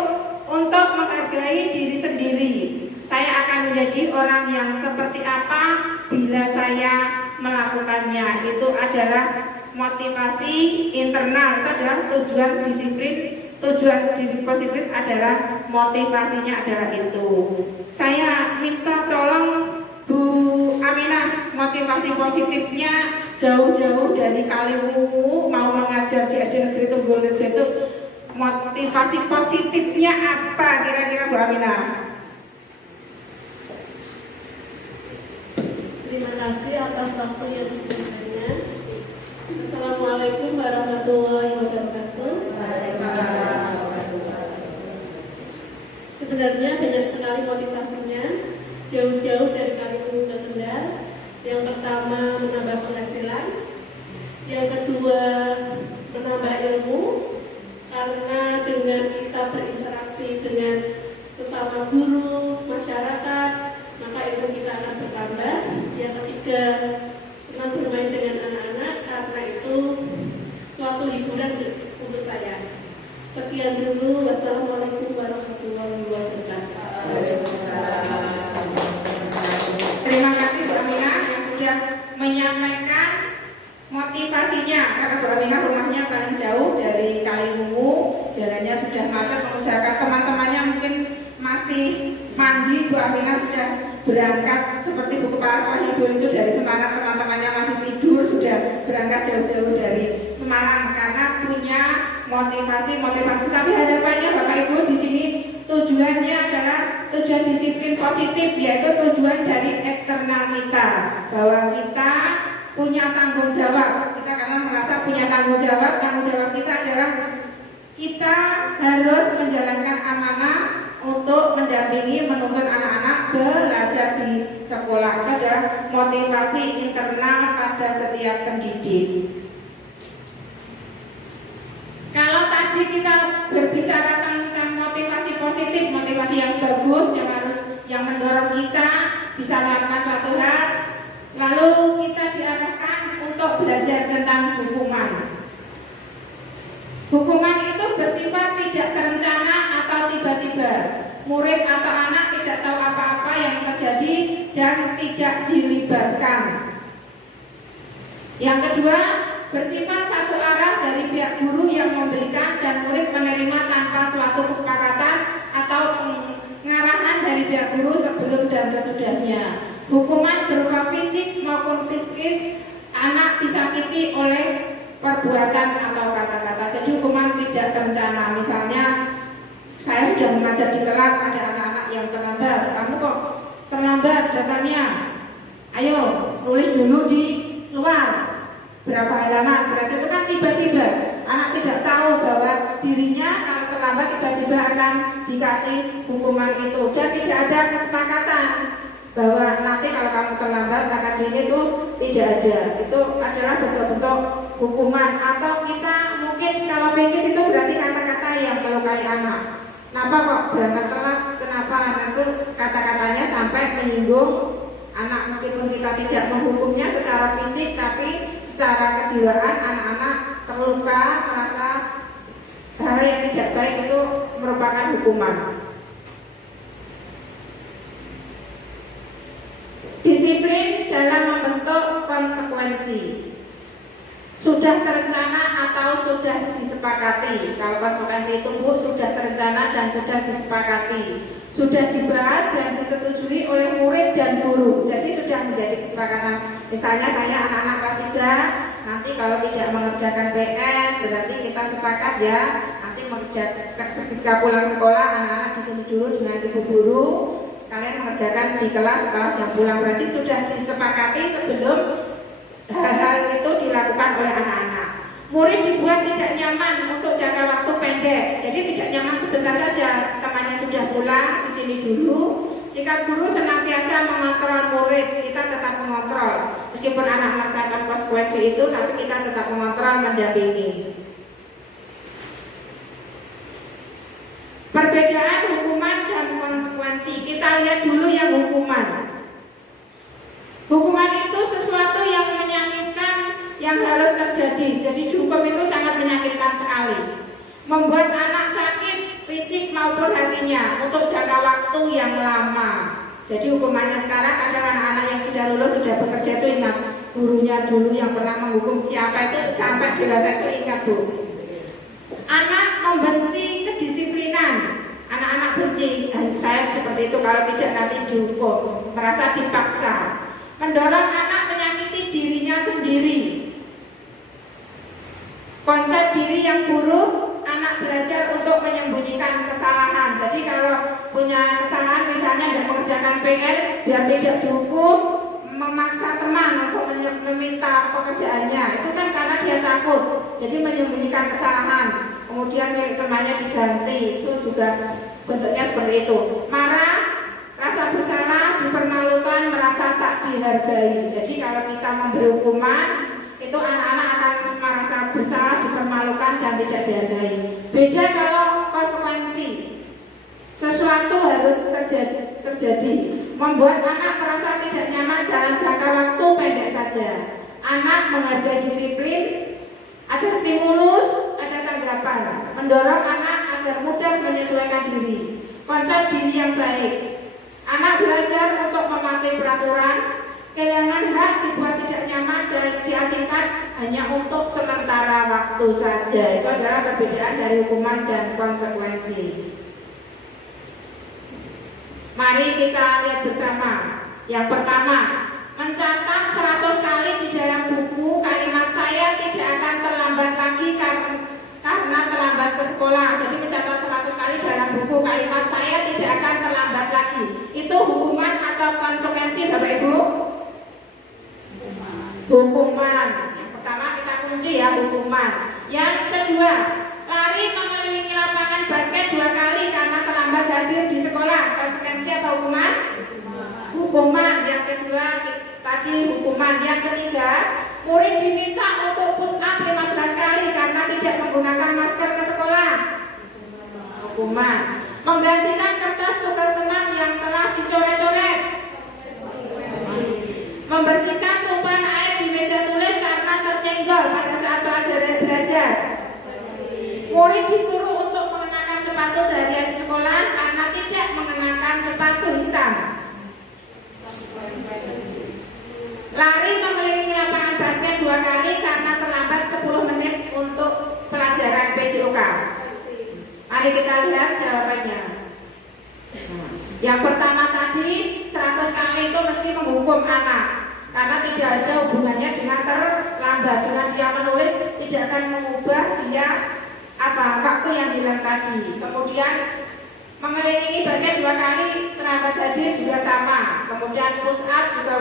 untuk menghargai diri sendiri. Saya akan menjadi orang yang seperti apa bila saya melakukannya. Itu adalah motivasi internal. Itu adalah tujuan disiplin. Tujuan diri positif adalah motivasinya adalah itu. Saya minta tolong Bu Aminah, motivasi positifnya jauh-jauh dari Kaliwungu mau mengajar di SD Negeri Tunggulrejo itu, motivasi positifnya apa kira-kira Bu Aminah? Terima kasih atas waktu yang diberikannya. Assalamualaikum warahmatullahi wabarakatuh. Sebenarnya banyak sekali motivasinya, jauh-jauh dari Kaliwungu ke Kendal. Yang pertama menambah penghasilan, yang kedua menambah ilmu, karena dengan kita berinteraksi dengan sesama guru, masyarakat, maka ilmu kita akan bertambah. Yang ketiga, senang bermain dengan anak-anak, karena itu suatu hiburan untuk saya. Sekian dulu, wassalamualaikum warahmatullahi wabarakatuh. Terima kasih Bu Aminah yang sudah menyampaikan motivasinya, karena Bu Aminah rumahnya paling jauh dari Kaliwungu, jalannya sudah macet, mengusahakan teman-temannya mungkin masih mandi. Bu Aminah sudah berangkat seperti Bu Kepala Sekolahnya dulu itu dari Semarang, teman-temannya masih tidur, sudah berangkat jauh-jauh dari Semarang karena punya motivasi. Tapi harapannya Bapak Ibu di sini tujuannya adalah tujuan disiplin positif, yaitu tujuan dari eksternal kita, bahwa kita punya tanggung jawab. Kita karena merasa punya tanggung jawab kita adalah kita harus menjalankan amanah untuk mendampingi, menuntun anak-anak belajar di sekolah. Itu adalah motivasi internal pada setiap pendidik. Kalau tadi kita berbicara tentang motivasi positif, motivasi yang bagus, yang mendorong kita bisa melakukan suatu hal, lalu kita diarahkan untuk belajar tentang hukuman. Hukuman itu bersifat tidak terencana atau tiba-tiba. Murid atau anak tidak tahu apa-apa yang terjadi dan tidak dilibatkan. Yang kedua, bersifat satu arah dari pihak guru yang memberikan dan murid menerima tanpa suatu kesepakatan atau pengarahan dari pihak guru sebelum dan sesudahnya. Hukuman berupa fisik maupun psikis, anak disakiti oleh perbuatan atau kata-kata. Jadi hukuman tidak terencana. Misalnya saya sudah mengajar di kelas, ada anak-anak yang terlambat. Kamu kok terlambat datangnya? Ayo tulis dulu di luar berapa halaman. Berarti itu kan tiba-tiba anak tidak tahu bahwa dirinya kalau terlambat tiba-tiba akan dikasih hukuman itu, dan tidak ada kesepakatan bahwa nanti kalau kamu terlambat akan itu tidak ada. Itu adalah bentuk-bentuk hukuman. Atau kita mungkin kalau pengis itu berarti kata-kata yang melukai anak. Kenapa kok berangkat telat? Kenapa anak itu kata-katanya sampai menyinggung anak? Meskipun kita tidak menghukumnya secara fisik, tapi secara kejiwaan anak-anak terluka, merasa hal yang tidak baik itu merupakan hukuman. Disiplin dalam membentuk konsekuensi. Sudah terencana atau sudah disepakati. Kalau konsekuensi itu Bu, sudah terencana dan sudah disepakati, sudah dibahas dan disetujui oleh murid dan guru. Jadi sudah menjadi kesepakatan. Misalnya saya anak-anak kelas 3, nanti kalau tidak mengerjakan PR berarti kita sepakat ya, nanti ketika pulang sekolah anak-anak di sini dulu dengan ibu guru, kalian mengerjakan di kelas setelah jam pulang. Berarti sudah disepakati sebelum hal-hal itu dilakukan oleh anak-anak. Murid dibuat tidak nyaman untuk jangka waktu pendek. Jadi tidak nyaman sebentar saja. Temannya sudah pulang, di sini dulu. Sikap guru senantiasa mengontrol murid. Kita tetap mengontrol. Meskipun anak merasakan konsekuensi itu, tapi kita tetap mengontrol, mendampingi. Perbedaan hukuman dan konsekuensi. Kita lihat dulu yang hukuman. Hukuman itu sesuatu yang menyakitkan yang harus terjadi. Jadi hukum itu sangat menyakitkan sekali. Membuat anak sakit fisik maupun hatinya untuk jangka waktu yang lama. Jadi hukumannya sekarang adalah anak-anak yang sudah lulus, sudah bekerja itu ingat gurunya dulu yang pernah menghukum siapa itu sampai dewasa itu ingat Bu. Anak membenci kedisiplinan. Anak-anak benci, saya seperti itu kalau tidak nanti dihukum, merasa dipaksa. mendorong anak menyakiti dirinya sendiri. Konsep diri yang buruk, anak belajar untuk menyembunyikan kesalahan. Jadi kalau punya kesalahan, misalnya tidak mengerjakan PR, biar tidak dihukum, memaksa teman untuk meminta pekerjaannya, itu kan karena dia takut. Jadi menyembunyikan kesalahan, kemudian milik temannya diganti, itu juga bentuknya seperti itu. Marah, rasa bersalah, dipermalukan, merasa tak dihargai. Jadi kalau kita memberi hukuman, itu anak-anak akan merasa bersalah, dipermalukan, dan tidak dihargai. Beda kalau konsekuensi. Sesuatu harus terjadi, membuat anak merasa tidak nyaman dalam jangka waktu pendek saja. Anak menghargai disiplin, ada stimulus, ada tanggapan, mendorong anak agar mudah menyesuaikan diri. Konsep diri yang baik, anak belajar untuk mematuhi peraturan, kehilangan hak dibuat tidak nyaman dan diasingkan hanya untuk sementara waktu saja. Itu adalah perbedaan dari hukuman dan konsekuensi. Mari kita lihat bersama. Yang pertama, mencatat 100 kali di dalam buku kalimat saya tidak akan terlambat lagi karena terlambat ke sekolah. Jadi mencatat 100 kali dalam buku kalimat saya tidak akan terlambat lagi. Itu hukuman atau konsekuensi, Bapak Ibu? Hukuman. Yang pertama kita kunci ya, hukuman. Yang kedua, lari mengelilingi lapangan basket 2 kali karena terlambat hadir di sekolah. Konsekuensi atau hukuman? Hukuman. Yang kedua tadi hukuman. Yang ketiga, murid diminta untuk push up 15 kali karena tidak menggunakan masker ke sekolah. Hukuman. Menggantikan kertas tugas teman yang telah dicoret-coret. Membersihkan tumpahan air di meja tulis karena tersenggol pada saat pelajaran belajar. Murid disuruh untuk mengenakan sepatu seharian di sekolah karena tidak mengenakan sepatu hitam. Lari mengelilingi lapangan basket 2 kali karena terlambat 10 menit untuk pelajaran PJOK. Mari kita lihat jawabannya. Yang pertama tadi 100 kali itu mesti menghukum anak karena tidak ada hubungannya dengan terlambat. Dengan dia menulis tidak akan mengubah dia waktu yang hilang tadi. Kemudian mengelilingi basket 2 kali terlambat hadir juga sama. Kemudian push up juga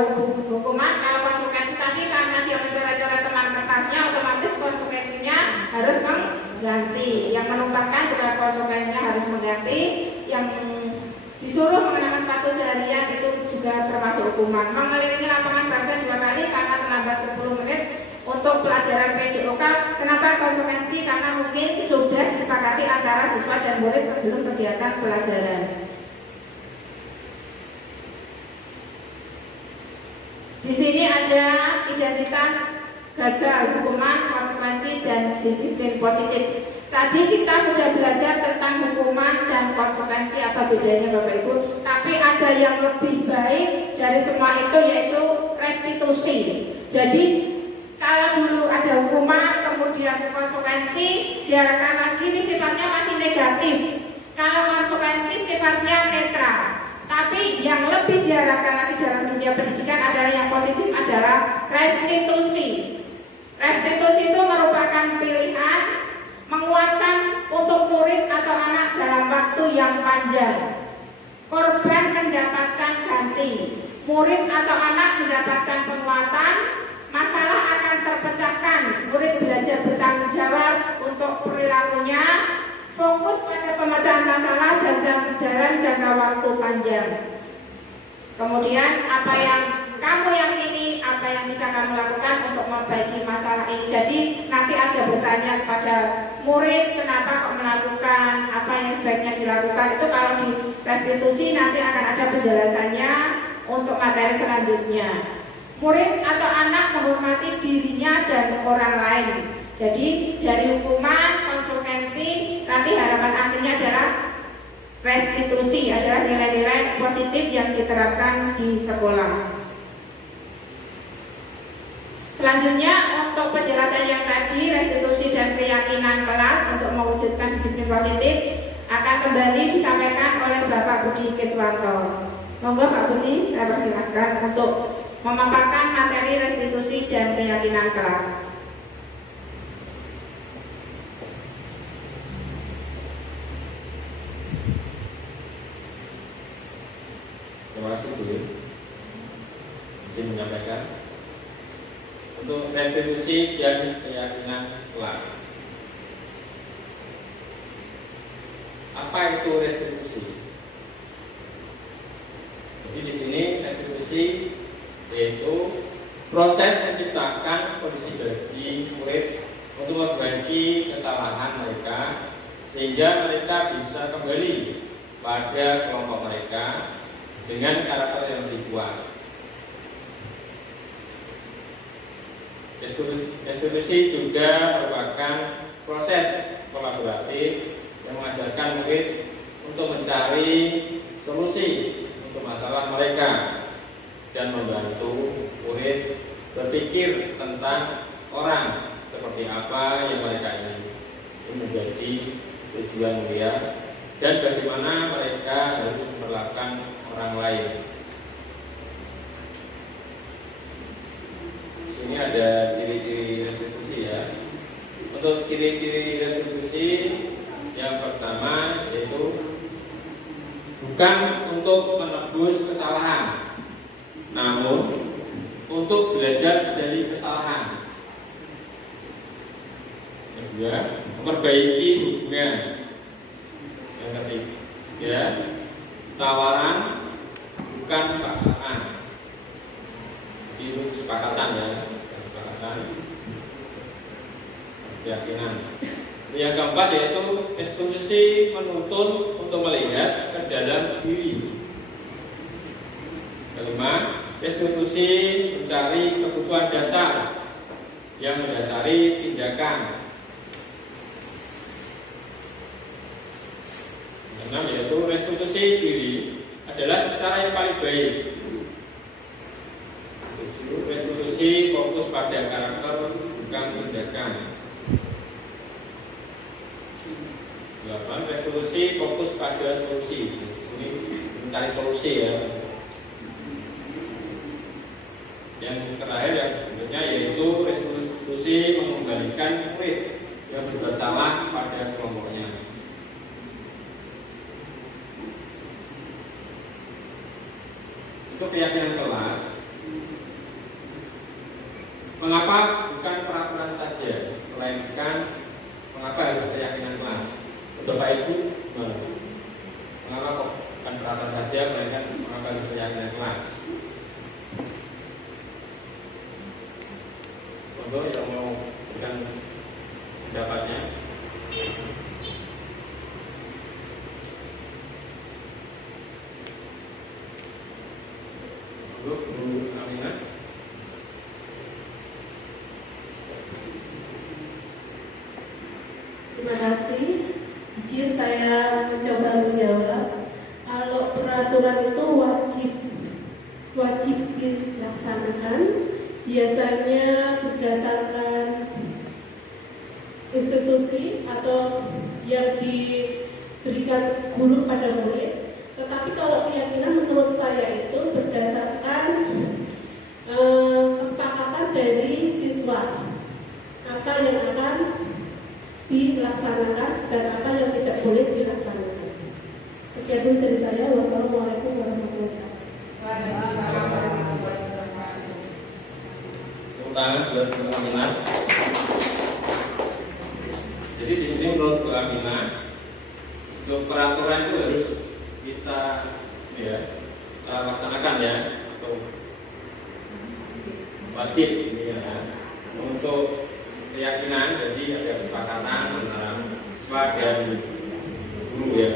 hukuman. Kalau konsekuensi tadi karena dia mencoret-coret teman kertasnya, otomatis konsekuensinya harus mengganti. Yang menumpahkan juga konsekuensinya harus mengganti. Yang disuruh mengenakan sepatu seharian itu juga termasuk hukuman. Mengelilingi lapangan basket 2 kali karena terlambat 10 menit untuk pelajaran PJOK. Kenapa konsekuensi? Karena mungkin sudah disepakati antara siswa dan murid sebelum kegiatan pelajaran. Di sini ada identitas gagal, hukuman, konsekuensi, dan disiplin positif. Tadi kita sudah belajar tentang hukuman dan konsekuensi, apa bedanya Bapak Ibu. Tapi ada yang lebih baik dari semua itu, yaitu restitusi. Jadi kalau dulu ada hukuman, kemudian konsekuensi, diarahkan lagi, ini sifatnya masih negatif. Kalau konsekuensi sifatnya netral. Tapi yang lebih diarahkan lagi dalam dunia pendidikan adalah yang positif, adalah restitusi. Restitusi itu merupakan pilihan menguatkan untuk murid atau anak dalam waktu yang panjang. Korban mendapatkan ganti, murid atau anak mendapatkan penguatan, masalah akan terpecahkan, murid belajar bertanggung jawab untuk perilakunya, fokus pada pemecahan masalah dan dalam jangka waktu panjang. Kemudian apa yang kamu yakini, apa yang bisa kamu lakukan untuk memperbaiki masalah ini. Jadi nanti ada bertanya kepada murid, kenapa kok melakukan, apa yang sebaiknya dilakukan. Itu kalau di restitusi nanti akan ada penjelasannya untuk materi selanjutnya. Murid atau anak menghormati dirinya dan orang lain. Jadi dari hukuman, konsekuensi, nanti harapan akhirnya adalah restitusi, adalah nilai-nilai positif yang diterapkan di sekolah. Selanjutnya untuk penjelasan yang tadi, restitusi dan keyakinan kelas untuk mewujudkan disiplin positif akan kembali disampaikan oleh Bapak Budi Kiswanto. Monggo Pak Budi, saya persilakan untuk memaparkan materi restitusi dan keyakinan kelas. Terima kasih Bu. Izin menyampaikan untuk restitusi dan keyakinan kelas. Apa itu restitusi? Jadi di sini restitusi yaitu proses menciptakan kondisi bagi murid untuk memperbaiki kesalahan mereka sehingga mereka bisa kembali pada kelompok mereka dengan karakter yang lebih kuat. Restitusi juga merupakan proses kolaboratif yang mengajarkan murid untuk mencari solusi untuk masalah mereka dan membantu murid berpikir tentang orang seperti apa yang mereka ingin menjadi tujuan mulia dan bagaimana mereka harus memperlakukan orang lain. Di sini ada ciri-ciri restitusi ya. Untuk ciri-ciri restitusi yang pertama yaitu bukan untuk menebus kesalahan, namun untuk belajar dari kesalahan. Yang kedua, memperbaiki hubungan. Yang ketiga, tawaran bukan paksaan. Itu kesepakatan ya, kesepakatan, keyakinan. Yang keempat yaitu restitusi menuntun untuk melihat ke dalam diri. Kelima, restitusi mencari kebutuhan dasar yang mendasari tindakan. Enam yaitu restitusi diri adalah cara yang paling baik. Tujuh, restitusi fokus pada karakter bukan tindakan. 8. Restitusi fokus pada solusi. Di sini mencari solusi ya. Yang terakhir yang berikutnya yaitu restitusi mengembalikan murid yang berbuat salah pada kelompoknya. Untuk keyakinan kelas, mengapa bukan peraturan saja, melainkan mengapa harus keyakinan kelas? Bapak Ibu, mengapa kok bukan peraturan saja, melainkan mengapa harus keyakinan kelas? Monggo yang mau berikan pendapatnya. Monggo Bu Aminah. Terima kasih. Izin saya mencoba menjawab. Kalau peraturan itu wajib dilaksanakan, biasanya berdasarkan institusi atau yang diberikan guru pada murid. Tetapi kalau keyakinan menurut saya itu berdasarkan kesepakatan dari siswa, apa yang akan dilaksanakan dan apa yang tidak boleh dilaksanakan. Sekian dulu dari saya. Wassalamualaikum warahmatullahi wabarakatuh. Tangan buat Bu Aminah. Jadi di sini menurut Bu Aminah, untuk peraturan itu harus kita laksanakan ya, atau wajib ya. Untuk keyakinan jadi ada kesepakatan antara siswa dan guru ya.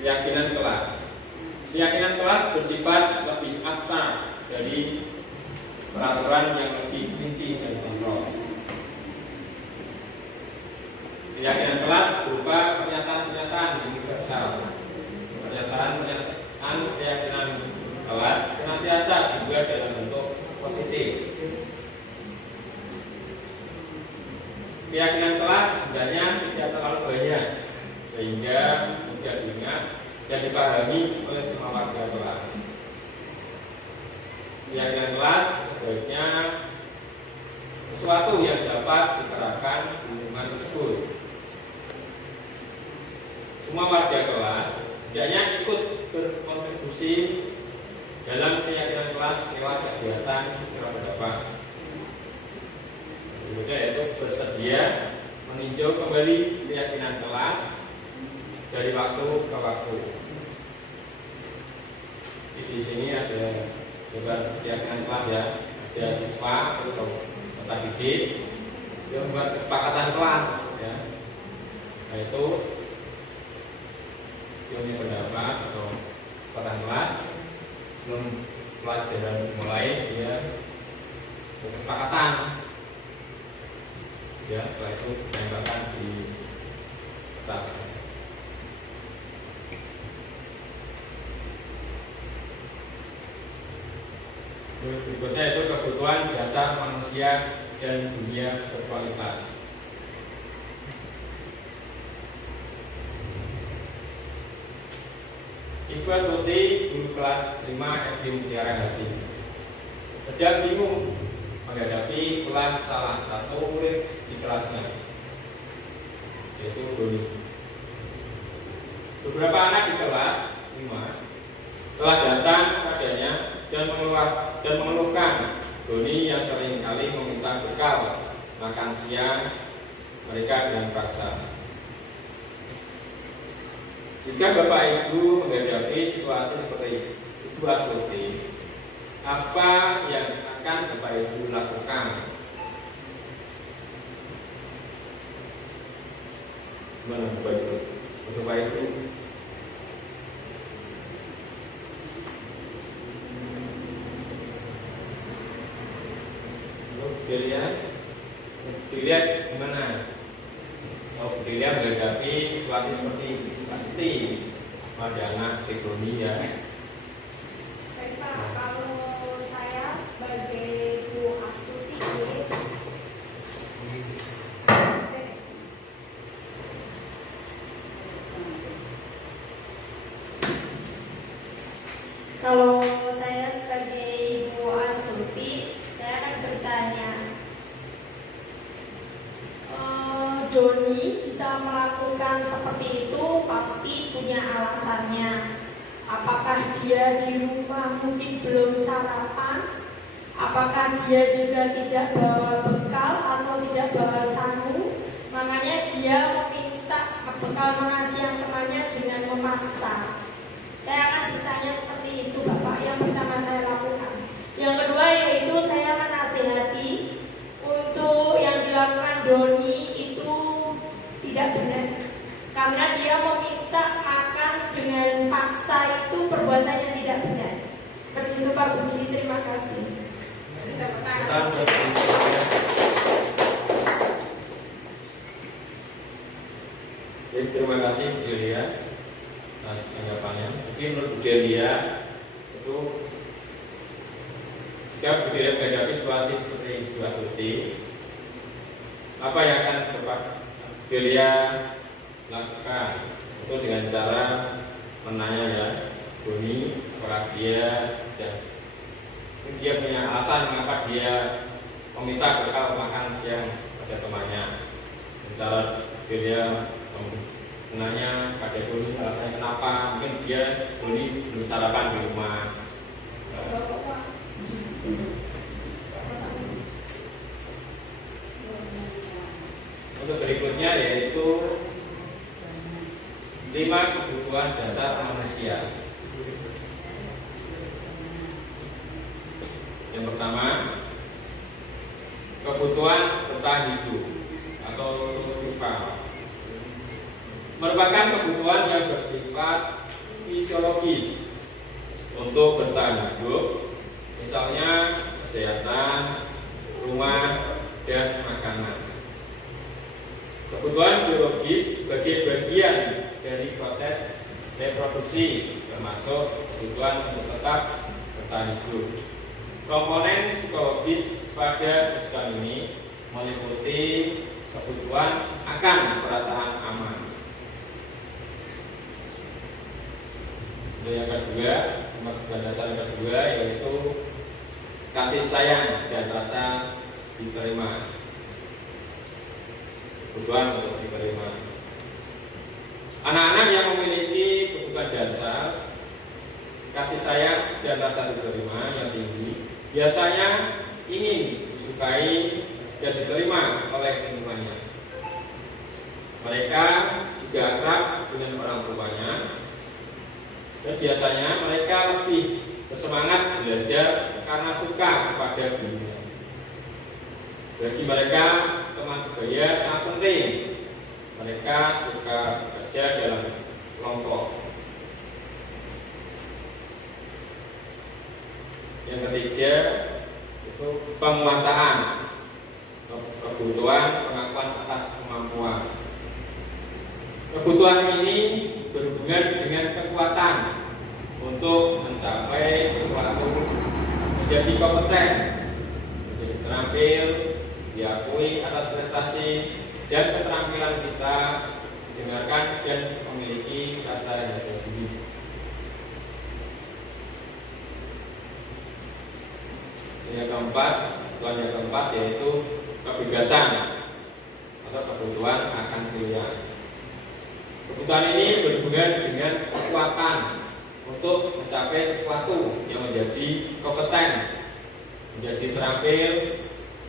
Keyakinan kelas. Keyakinan kelas bersifat lebih abstrak dari peraturan yang lebih rinci dan kontrol. Keyakinan kelas berupa pernyataan-pernyataan yang universal. Pernyataan keyakinan kelas senantiasa dibuat dalam bentuk positif. keyakinan kelas sebenarnya tidak terlalu banyak sehingga mudah diingat dan dipahami oleh semua warga kelas. Keyakinan kelas sebaiknya sesuatu yang dapat diterapkan di lingkungan tersebut. Semua warga kelas hendaknya ikut berkontribusi dalam keyakinan kelas lewat kegiatan secara pendapat. Berikutnya yaitu bersedia meninjau kembali keyakinan kelas dari waktu ke waktu. Di sini ada beberapa keyakinan kelas ya, ada siswa atau peserta didik yang membuat kesepakatan kelas ya, yaitu reuni pendapat atau kesepakatan kelas sebelum pelajaran mulai dia kesepakatan ya, setelah itu menembakkan di atas. Berikutnya itu kebutuhan dasar manusia dan dunia berkualitas. Ibu Astuti, guru kelas 5 SD Mutiara Hati, sedang bingung menghadapi kelas salah satu murid di kelasnya, yaitu Doni. Beberapa anak di kelas 5 telah datang padanya dan mengeluhkan Doni yang sering kali meminta bekal makan siang mereka dengan paksa. Jika Bapak Ibu menghadapi situasi seperti Ibu Astuti, apa yang akan Bapak Ibu lakukan? Gimana Bapak Ibu? Bapak Ibu dilihat gimana? Dilihat menghadapi situasi seperti ini pasti ada anak ekonomi ya. Baik Pak, kalau saya sebagai Bu Astuti, kalau saya sebagai Ibu Astuti, saya akan bertanya, Doni bisa melakukan seperti itu pasti punya alasannya. Apakah dia di rumah mungkin belum sarapan? Apakah dia juga tidak bawa bekal atau tidak bawa sangu? Makanya dia meminta bekal makan siang temannya dengan memaksa. Saya akan bertanya seperti itu Bapak, yang pertama saya lakukan. Yang kedua yaitu saya menasihati untuk yang dilakukan Doni itu tidak benar, karena dia meminta akan dengan paksa, itu perbuatan yang tidak benar. Seperti itu Pak Bu Giri, terima kasih. Jadi, terima kasih Bu Delia atas tanggapannya. Mungkin menurut Bu Delia itu jika Bu Delia menghadapi situasi seperti Bu Astuti, apa yang akan Bapak Delia lakukan? Itu dengan cara menanya ya, Doni, apakah dia punya alasan mengapa dia meminta bekal makan siang pada temannya. Cara Delia menanya pada Doni alasannya kenapa, mungkin dia Doni belum sarapan di rumah. Untuk berikutnya yaitu 5 kebutuhan dasar manusia. Yang pertama, kebutuhan bertahan hidup atau survival, merupakan kebutuhan yang bersifat fisiologis untuk bertahan hidup, misalnya kesehatan, rumah, dan makanan. Kebutuhan biologis sebagai bagian dari proses reproduksi, termasuk kebutuhan untuk tetap bertahan hidup. Komponen psikologis pada kebutuhan ini meliputi kebutuhan akan perasaan aman. Yang kedua, kebutuhan dasar yang kedua yaitu kasih sayang dan rasa diterima. Kebutuhan untuk diterima. Anak-anak yang memiliki kebutuhan dasar kasih sayang dan rasa diterima yang tinggi biasanya ingin disukai dan diterima oleh lingkungannya. Mereka juga akrab dengan orang tuanya dan biasanya mereka lebih bersemangat belajar karena suka kepada dunia. Bagi mereka teman sebaya sangat penting. Mereka suka bekerja dalam kelompok. Yang ketiga itu penguasaan, kebutuhan pengakuan atas kemampuan. Kebutuhan ini berhubungan dengan kekuatan untuk mencapai sesuatu, menjadi kompeten, menjadi terampil, diakui atas prestasi dan keterampilan kita, didengarkan dan memiliki rasa harga diri. Yang keempat yaitu kebebasan atau kebutuhan akan pilihan. Kebutuhan ini berhubungan dengan kekuatan untuk mencapai sesuatu yang menjadi kompeten, menjadi terampil,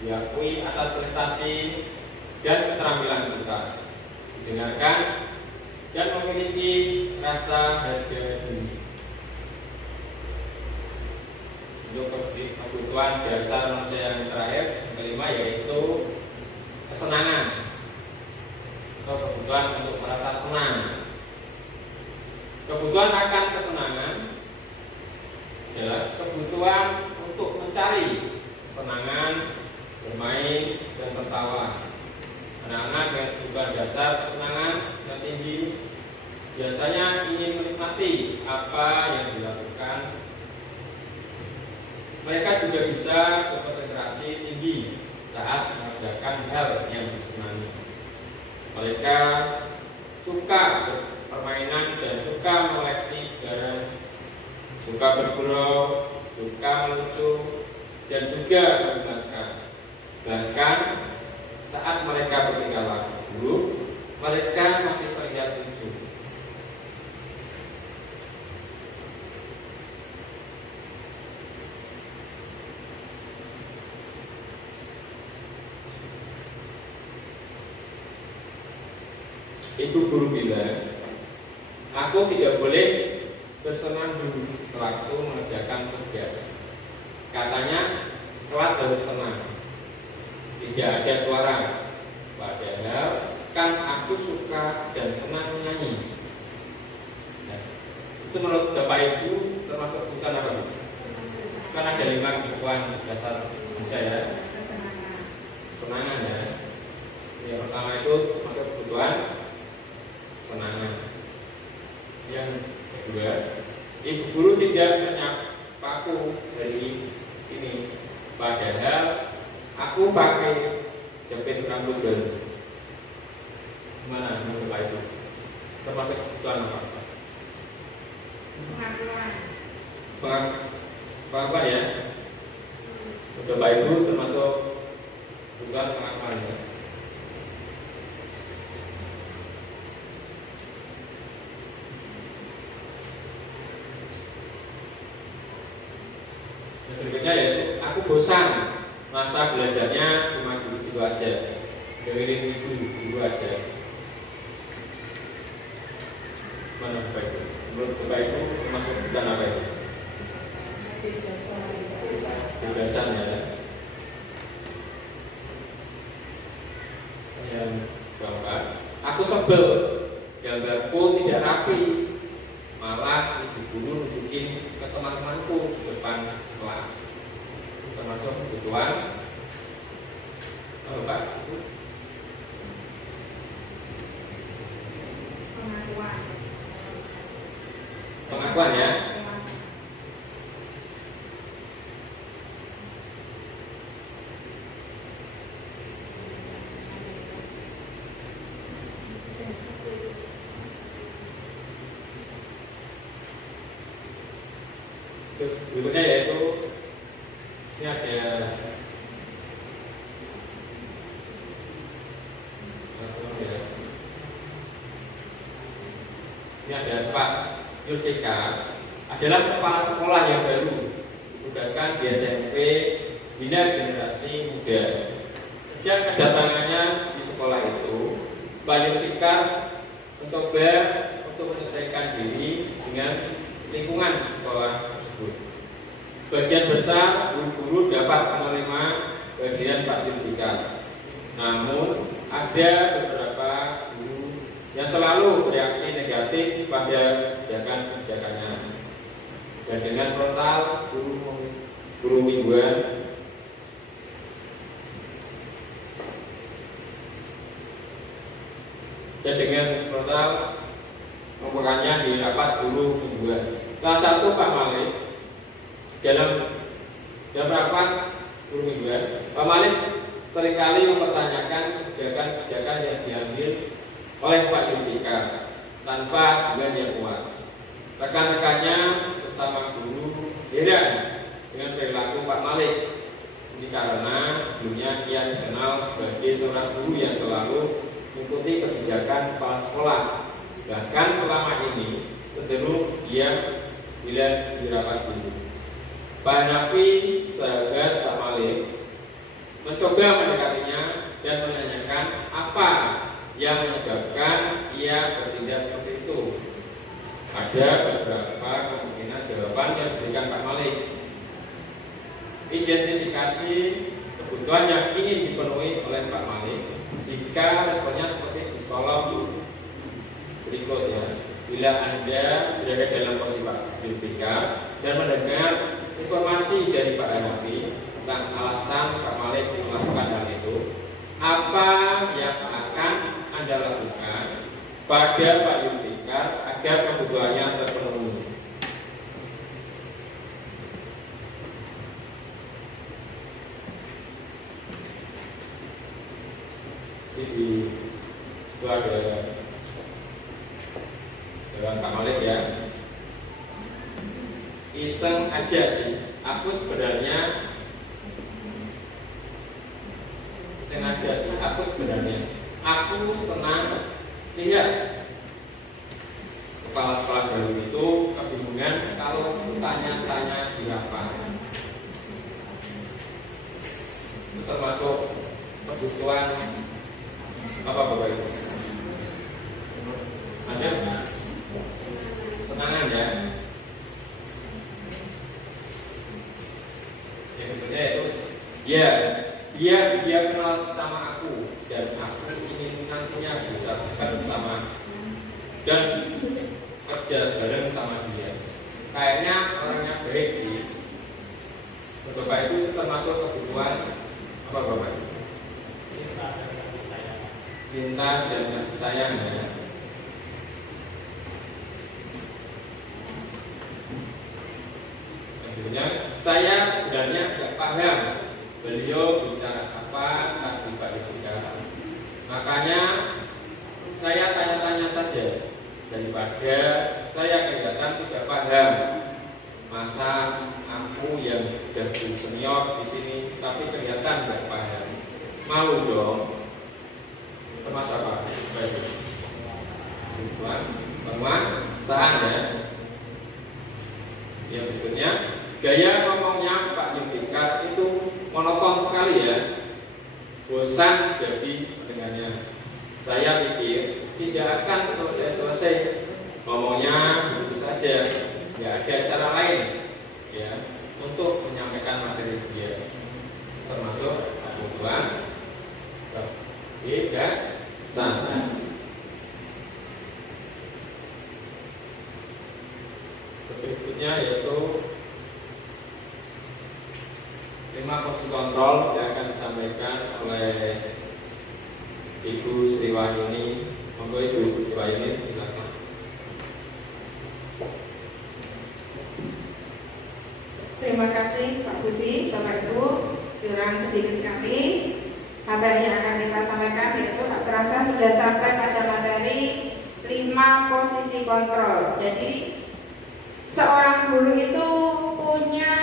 diakui atas prestasi dan keterampilan kita, didengarkan dan memiliki rasa harga diri. Untuk kebutuhan dasar manusia yang terakhir, yang kelima yaitu kesenangan atau kebutuhan untuk merasa senang. Kebutuhan akan kesenangan adalah kebutuhan untuk mencari kesenangan, bermain dan tertawa. Anak-anak dengan kebutuhan dasar kesenangan yang tinggi biasanya ingin menikmati apa yang dilakukan. Mereka juga bisa berkonsentrasi tinggi saat mengerjakan hal yang disenangi. Mereka suka permainan dan suka mengoleksi barang, suka bergurau, suka melucu, dan juga memuaskan. Bahkan saat mereka bertingkah laku, mereka masih terlihat lucu. Ibu guru bilang, aku tidak boleh bersenang dulu sewaktu mengerjakan tugas. Katanya kelas harus tenang, tidak ada suara. Padahal kan aku suka dan senang menyanyi. Nah, itu menurut Bapak Ibu termasuk kebutuhan apa? Kan ada 5 kebutuhan dasar manusia ya. Kesenangan ya. Yang pertama itu masuk kebutuhan kesenangan. Yang kedua, ibu guru tidak menyapa dari ini, padahal aku pakai jepit rambut baru. Gimana menurut Pak Ibu? Termasuk kebutuhan apa? Pengakuan ya. Menurut Pak Ibu termasuk kebutuhan pengakuan ya. Berikutnya yaitu aku bosan, masa belajarnya cuma dulu aja, dengerin ibu aja. Mana Bapak Ibu? Menurut Bapak Ibu termasuk bukan apa itu? Kebebasan ya. Yang keempat, aku sebel, gambarku tidak rapi, malah ibu guru nunjukin ke teman-temanku di depan kelas. Termasuk kebutuhan apa Pak? Pengakuan ya. Berikutnya yaitu ini ada Pak Yudhika adalah kepala sekolah yang baru ditugaskan di SMP Bina Generasi Muda. Sejak kedatangannya di sekolah itu, Pak Yudhika mencoba untuk menyesuaikan diri dengan lingkungan di sekolah tersebut. Sebagian besar guru-guru dapat menerima bagian Pak Yudhika. Namun ada beberapa guru yang selalu bereaksi negatif pada kebijakan-kebijakannya. Dan dengan frontal guru mingguan membukannya di rapat guru mingguan. Salah satu Pak Malik dalam rapat guru mingguan, Pak Malik seringkali mempertanyakan kebijakan-kebijakan yang diambil oleh Pak Yudhika tanpa hubungan yang kuat. Rekan-rekannya sesama guru heran dengan perilaku Pak Malik. Ini karena sebelumnya ia dikenal sebagai seorang guru yang selalu mengikuti kebijakan kepala sekolah. Bahkan selama ini cenderung diam bila di rapat guru. Pak Hanafi, sahabat Pak Malik, mencoba mendekatinya dan menanyakan apa yang menyebabkan ia bertindak seperti itu. Ada beberapa kemungkinan jawaban yang diberikan Pak Malik. Identifikasi kebutuhan yang ingin dipenuhi oleh Pak Malik. Jika responnya seperti di kolom berikut ya. Bila Anda berada dalam posisi Pak Yudhika dan mendengar informasi dari Pak Hanafi tentang alasan Pak Malik melakukan hal itu, apa yang akan Anda lakukan pada Pak Yudhika agar kebutuhannya terpenuhi? Jadi itu ada jawaban Pak Malik ya. Iseng aja sih. Aku sebenarnya aku senang lihat kepala sekolah baru itu kebingungan kalau tanya-tanya di rapat. Itu termasuk kebutuhan apa Bapak Ibu? Ada senangan ya? Yang kedua itu dia kenal sama aku dan aku ingin nantinya bisa bersama dan kerja bareng sama dia. Kayaknya orangnya baik sih. Bapak itu termasuk kebutuhan apa Bapak? Cinta dan kasih sayang ya. Akhirnya saya sebenarnya tidak paham beliau bicara apa tentang Pak Yudhika. Makanya saya tanya-tanya saja daripada saya kelihatan tidak paham. Masa aku yang sudah senior di sini tapi kelihatan tidak paham. Malu dong. Termasuk apa? Baik. Penguasaan ya. Yang berikutnya, gaya ngomongnya Pak Yudhika itu monoton sekali ya. Bosan jadi pendengarnya. Saya pikir tidak akan selesai-selesai. Ngomongnya begitu saja. Tidak ada cara lain ya untuk menyampaikan materi dia. Termasuk kebutuhan tidak sana. Berikutnya yaitu 5 fungsi kontrol yang akan disampaikan oleh Ibu Sri Wahyuni. Monggo Ibu Sri Wahyuni silakan. Terima kasih Pak Budi, Bapak Ibu. Kurang sedikit sekali materi yang akan kita sampaikan, yaitu tak terasa sudah sampai pada materi 5 posisi kontrol. Jadi seorang guru itu punya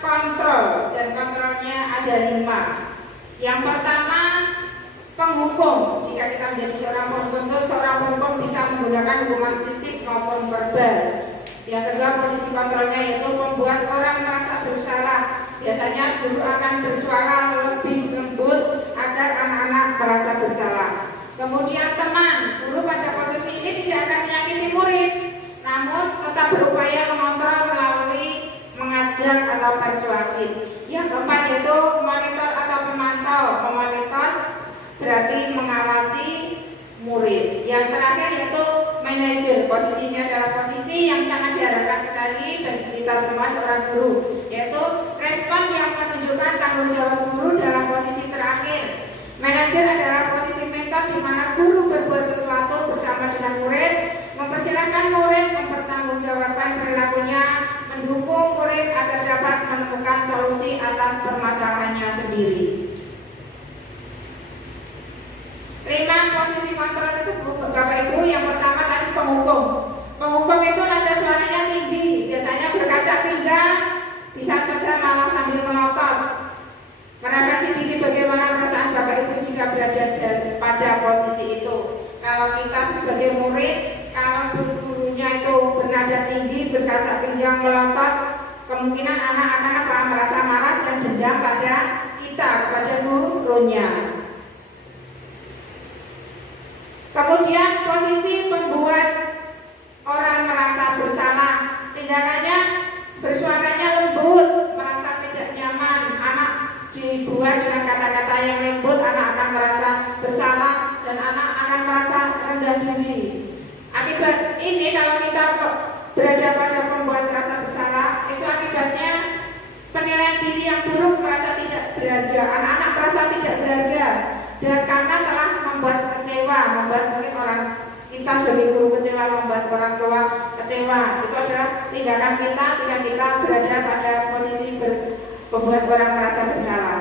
kontrol, dan kontrolnya ada 5. Yang pertama, penghukum. Jika kita menjadi seorang penghukum, seorang penghukum bisa menggunakan hukuman fisik maupun verbal. Yang kedua, posisi kontrolnya yaitu membuat orang merasa bersalah. Biasanya guru akan bersuara lebih lembut agar anak-anak merasa bersalah. Kemudian teman, guru pada posisi ini tidak akan menyakiti murid, namun tetap berupaya mengontrol melalui mengajak atau persuasi. Yang keempat yaitu monitor atau pemantau. Memonitor berarti mengawasi murid. Yang terakhir yaitu manajer. Posisinya adalah posisi yang sangat diharapkan sekali bagi kita semua seorang guru, yaitu respon yang menunjukkan tanggung jawab guru dalam posisi terakhir. Manajer adalah posisi mentor di mana guru berbuat sesuatu bersama dengan murid, mempersilahkan murid mempertanggungjawabkan perilakunya, mendukung murid agar dapat menemukan solusi atas permasalahannya sendiri. 5 posisi kontrol itu Bapak Ibu. Yang pertama tadi penghukum. Penghukum itu nada suaranya tinggi, biasanya berkaca pinggang, bisa saja malah sambil melotot. Merefleksi diri bagaimana perasaan Bapak Ibu jika berada pada posisi itu. Kalau kita sebagai murid, kalau gurunya itu bernada tinggi, berkaca pinggang, melotot, kemungkinan anak akan merasa marah dan dendam pada kita, kepada gurunya. Kemudian posisi membuat orang merasa bersalah. Tindakannya bersuaranya lembut, merasa tidak nyaman. Anak dibuat dengan kata-kata yang lembut, anak akan merasa bersalah dan anak akan merasa rendah diri. Akibat ini kalau kita berada pada pembuat merasa bersalah, itu akibatnya penilaian diri yang buruk, merasa tidak berharga. Anak-anak merasa tidak berharga. Dan karena telah membuat kecewa, membuat mungkin orang kita sebagai guru kecewa, membuat orang tua kecewa. Itu adalah tindakan kita jika kita berada pada posisi membuat orang merasa bersalah.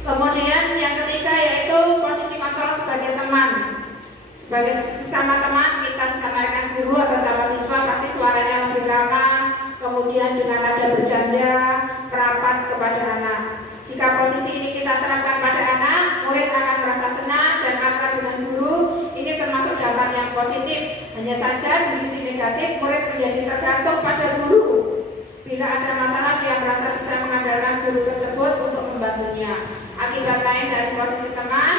Kemudian yang ketiga yaitu posisi kontrol sebagai teman. Sebagai sesama teman, kita sesama rekan guru atau sama siswa pasti suaranya lebih ramah, kemudian dengan nada bercanda, merapat kepada anak. Jika posisi ini kita terapkan pada anak, murid akan merasa senang dan akrab dengan guru. Ini termasuk dampak yang positif. Hanya saja di sisi negatif, murid menjadi tergantung pada guru. Bila ada masalah, dia merasa bisa mengandalkan guru tersebut untuk membantunya. Akibat lain dari posisi teman,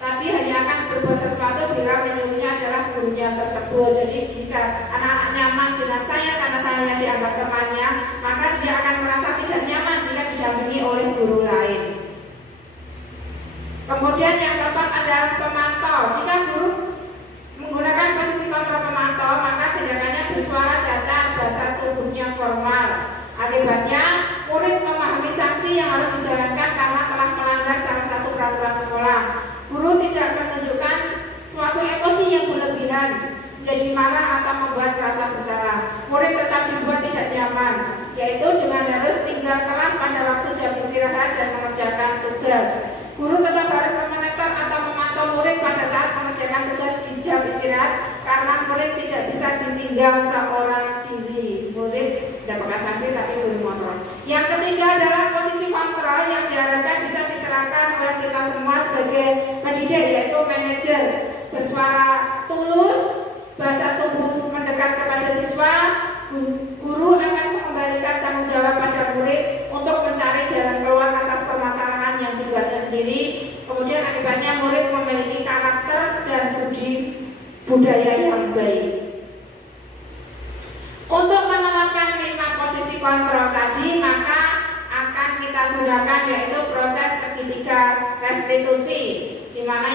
tadi hanya akan berbuat sesuatu bila menyuruhnya adalah gurunya tersebut. Jadi jika anak-anak nyaman dengan saya karena saya dianggap temannya, maka dia akan merasa tidak nyaman jika didampingi oleh guru lain. Kemudian yang keempat adalah pemantau. Jika guru menggunakan posisi kontrol pemantau, maka tindakannya bersuara datar, bahasa tubuhnya formal. Akibatnya murid memahami sanksi yang harus dijalankan karena telah melanggar salah satu peraturan sekolah. Guru tidak menunjukkan suatu emosi yang berlebihan, menjadi marah atau membuat merasa bersalah. Murid tetap dibuat tidak nyaman, yaitu dengan harus tinggal kelas pada waktu jam istirahat dan mengerjakan tugas. Guru tetap harus memonitor atau memantau murid pada saat mengerjakan tugas di jam istirahat, karena murid tidak bisa ditinggal seorang diri. Murid dapatkan sanksi tapi belum kontrol. Yang ketiga adalah posisi kontrol yang diharapkan bisa diterapkan oleh kita semua sebagai pendidik, yaitu manajer. Bersuara tulus, bahasa tubuh mendekat kepada siswa. Guru akan mengembalikan tanggung jawab pada murid untuk mencari jalan keluar atas permasalahan yang dibuatnya sendiri. Kemudian akibatnya murid memiliki karakter dan budaya yang baik. Untuk menerapkan 5 posisi kontrol tadi, maka akan kita gunakan yaitu proses segitiga restitusi, di mana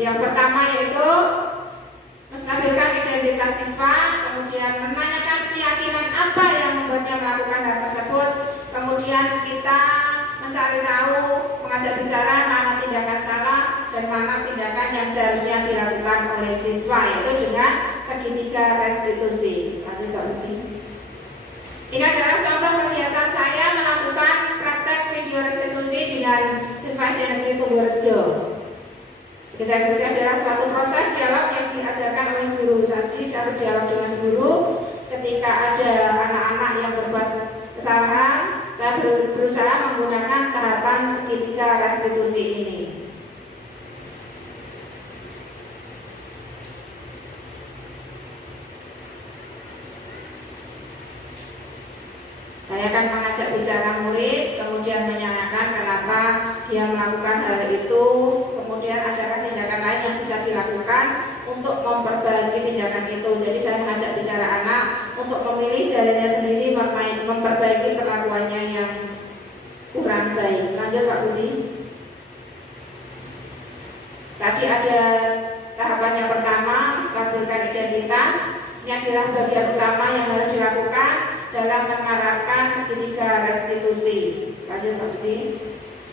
yang pertama yaitu menstabilkan identitas siswa, kemudian menanyakan keyakinan apa yang membuatnya melakukan hal tersebut, kemudian kita mencari tahu, mengajak bicara mana tindakan salah dan mana tindakan yang seharusnya dilakukan oleh siswa, yaitu dengan segitiga restitusi. Ini adalah contoh kegiatan saya melakukan praktek video restitusi dengan siswa SD Negeri Tunggurejo. Kita adalah suatu proses dialog yang diajarkan oleh guru. Jadi harus dialog dengan guru. Ketika ada anak-anak yang berbuat kesalahan, saya berusaha menggunakan tahapan segitiga restitusi ini. Saya akan mengajak bicara murid, kemudian menanyakan kenapa dia melakukan hal itu, kemudian adakah tindakan lain yang bisa dilakukan untuk memperbaiki tindakan itu. Jadi saya mengajak bicara anak untuk memilih jalannya sendiri, memperbaiki perlakuannya yang kurang baik. Lanjut Pak Budi. Tadi ada tahapan yang pertama, stabilkan identitas. Ini adalah bagian utama yang harus dilakukan dalam mengarahkan segitiga restitusi. Lanjut Pak Budi.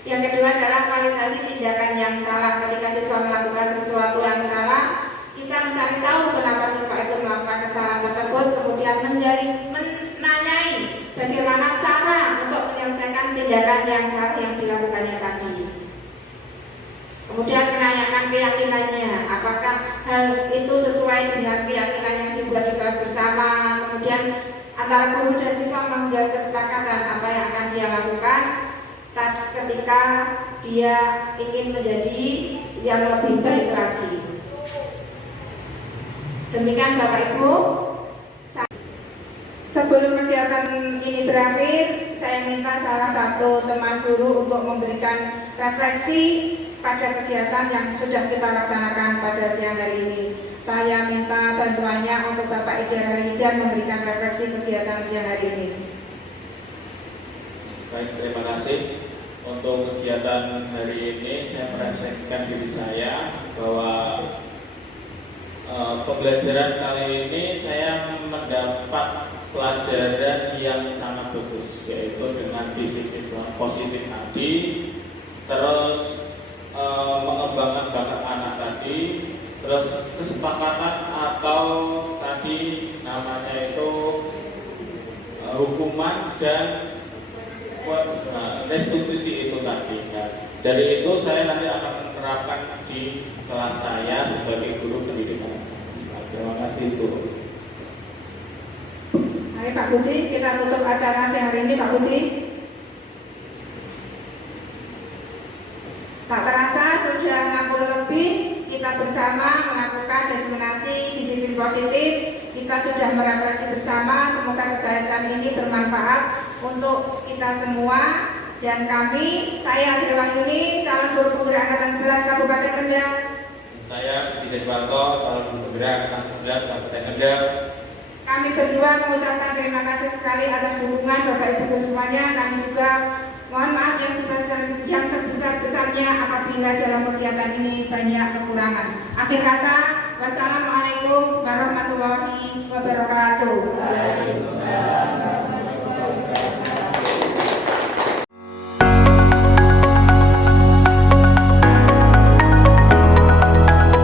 Yang kedua adalah validasi tindakan yang salah. Ketika siswa melakukan sesuatu yang salah, kita mencari tahu kenapa siswa itu melakukan kesalahan tersebut, kemudian menanyai bagaimana cara untuk menyelesaikan tindakan yang salah yang dilakukannya tadi. Kemudian menanyakan keyakinannya, apakah hal itu sesuai dengan keyakinan yang dibuat di kelas bersama. Kemudian antara guru dan siswa membuat kesepakatan apa yang akan dia lakukan ketika dia ingin menjadi yang lebih baik lagi. Demikian Bapak Ibu. Sebelum kegiatan ini berakhir, saya minta salah satu teman guru untuk memberikan refleksi pada kegiatan yang sudah kita laksanakan pada siang hari ini. Saya minta bantuannya untuk Bapak Ida Halidan memberikan refleksi kegiatan siang hari ini. Baik, terima kasih. Untuk kegiatan hari ini saya merefleksikan diri saya bahwa pembelajaran kali ini saya mendapat pelajaran yang sangat bagus, yaitu dengan disiplin positif tadi, terus mengembangkan bakat anak tadi, terus kesepakatan atau tadi namanya itu hukuman dan restitusi itu tadi. Dari itu saya nanti akan menerapkan di kelas saya sebagai guru pendidikan. Terima kasih Bu. Mari Pak Budi, kita tutup acara siang hari ini Pak Budi. Tak terasa sudah 60 lebih kita bersama melakukan diseminasi disiplin positif. Kita sudah merefleksi bersama. Semoga kegiatan ini bermanfaat untuk kita semua. Dan kami, saya Adri Wahyuni, calon guru penggerak angkatan 11 Kabupaten Kendal. Saya Budi Deswanto, calon guru penggerak angkatan 11 Kabupaten Kendal. Kami berdua mengucapkan terima kasih sekali atas dukungan Bapak Ibu semuanya. Kami juga mohon maaf yang sebesar-besarnya apabila dalam kegiatan ini banyak kekurangan. Akhir kata, wassalamualaikum warahmatullahi wabarakatuh.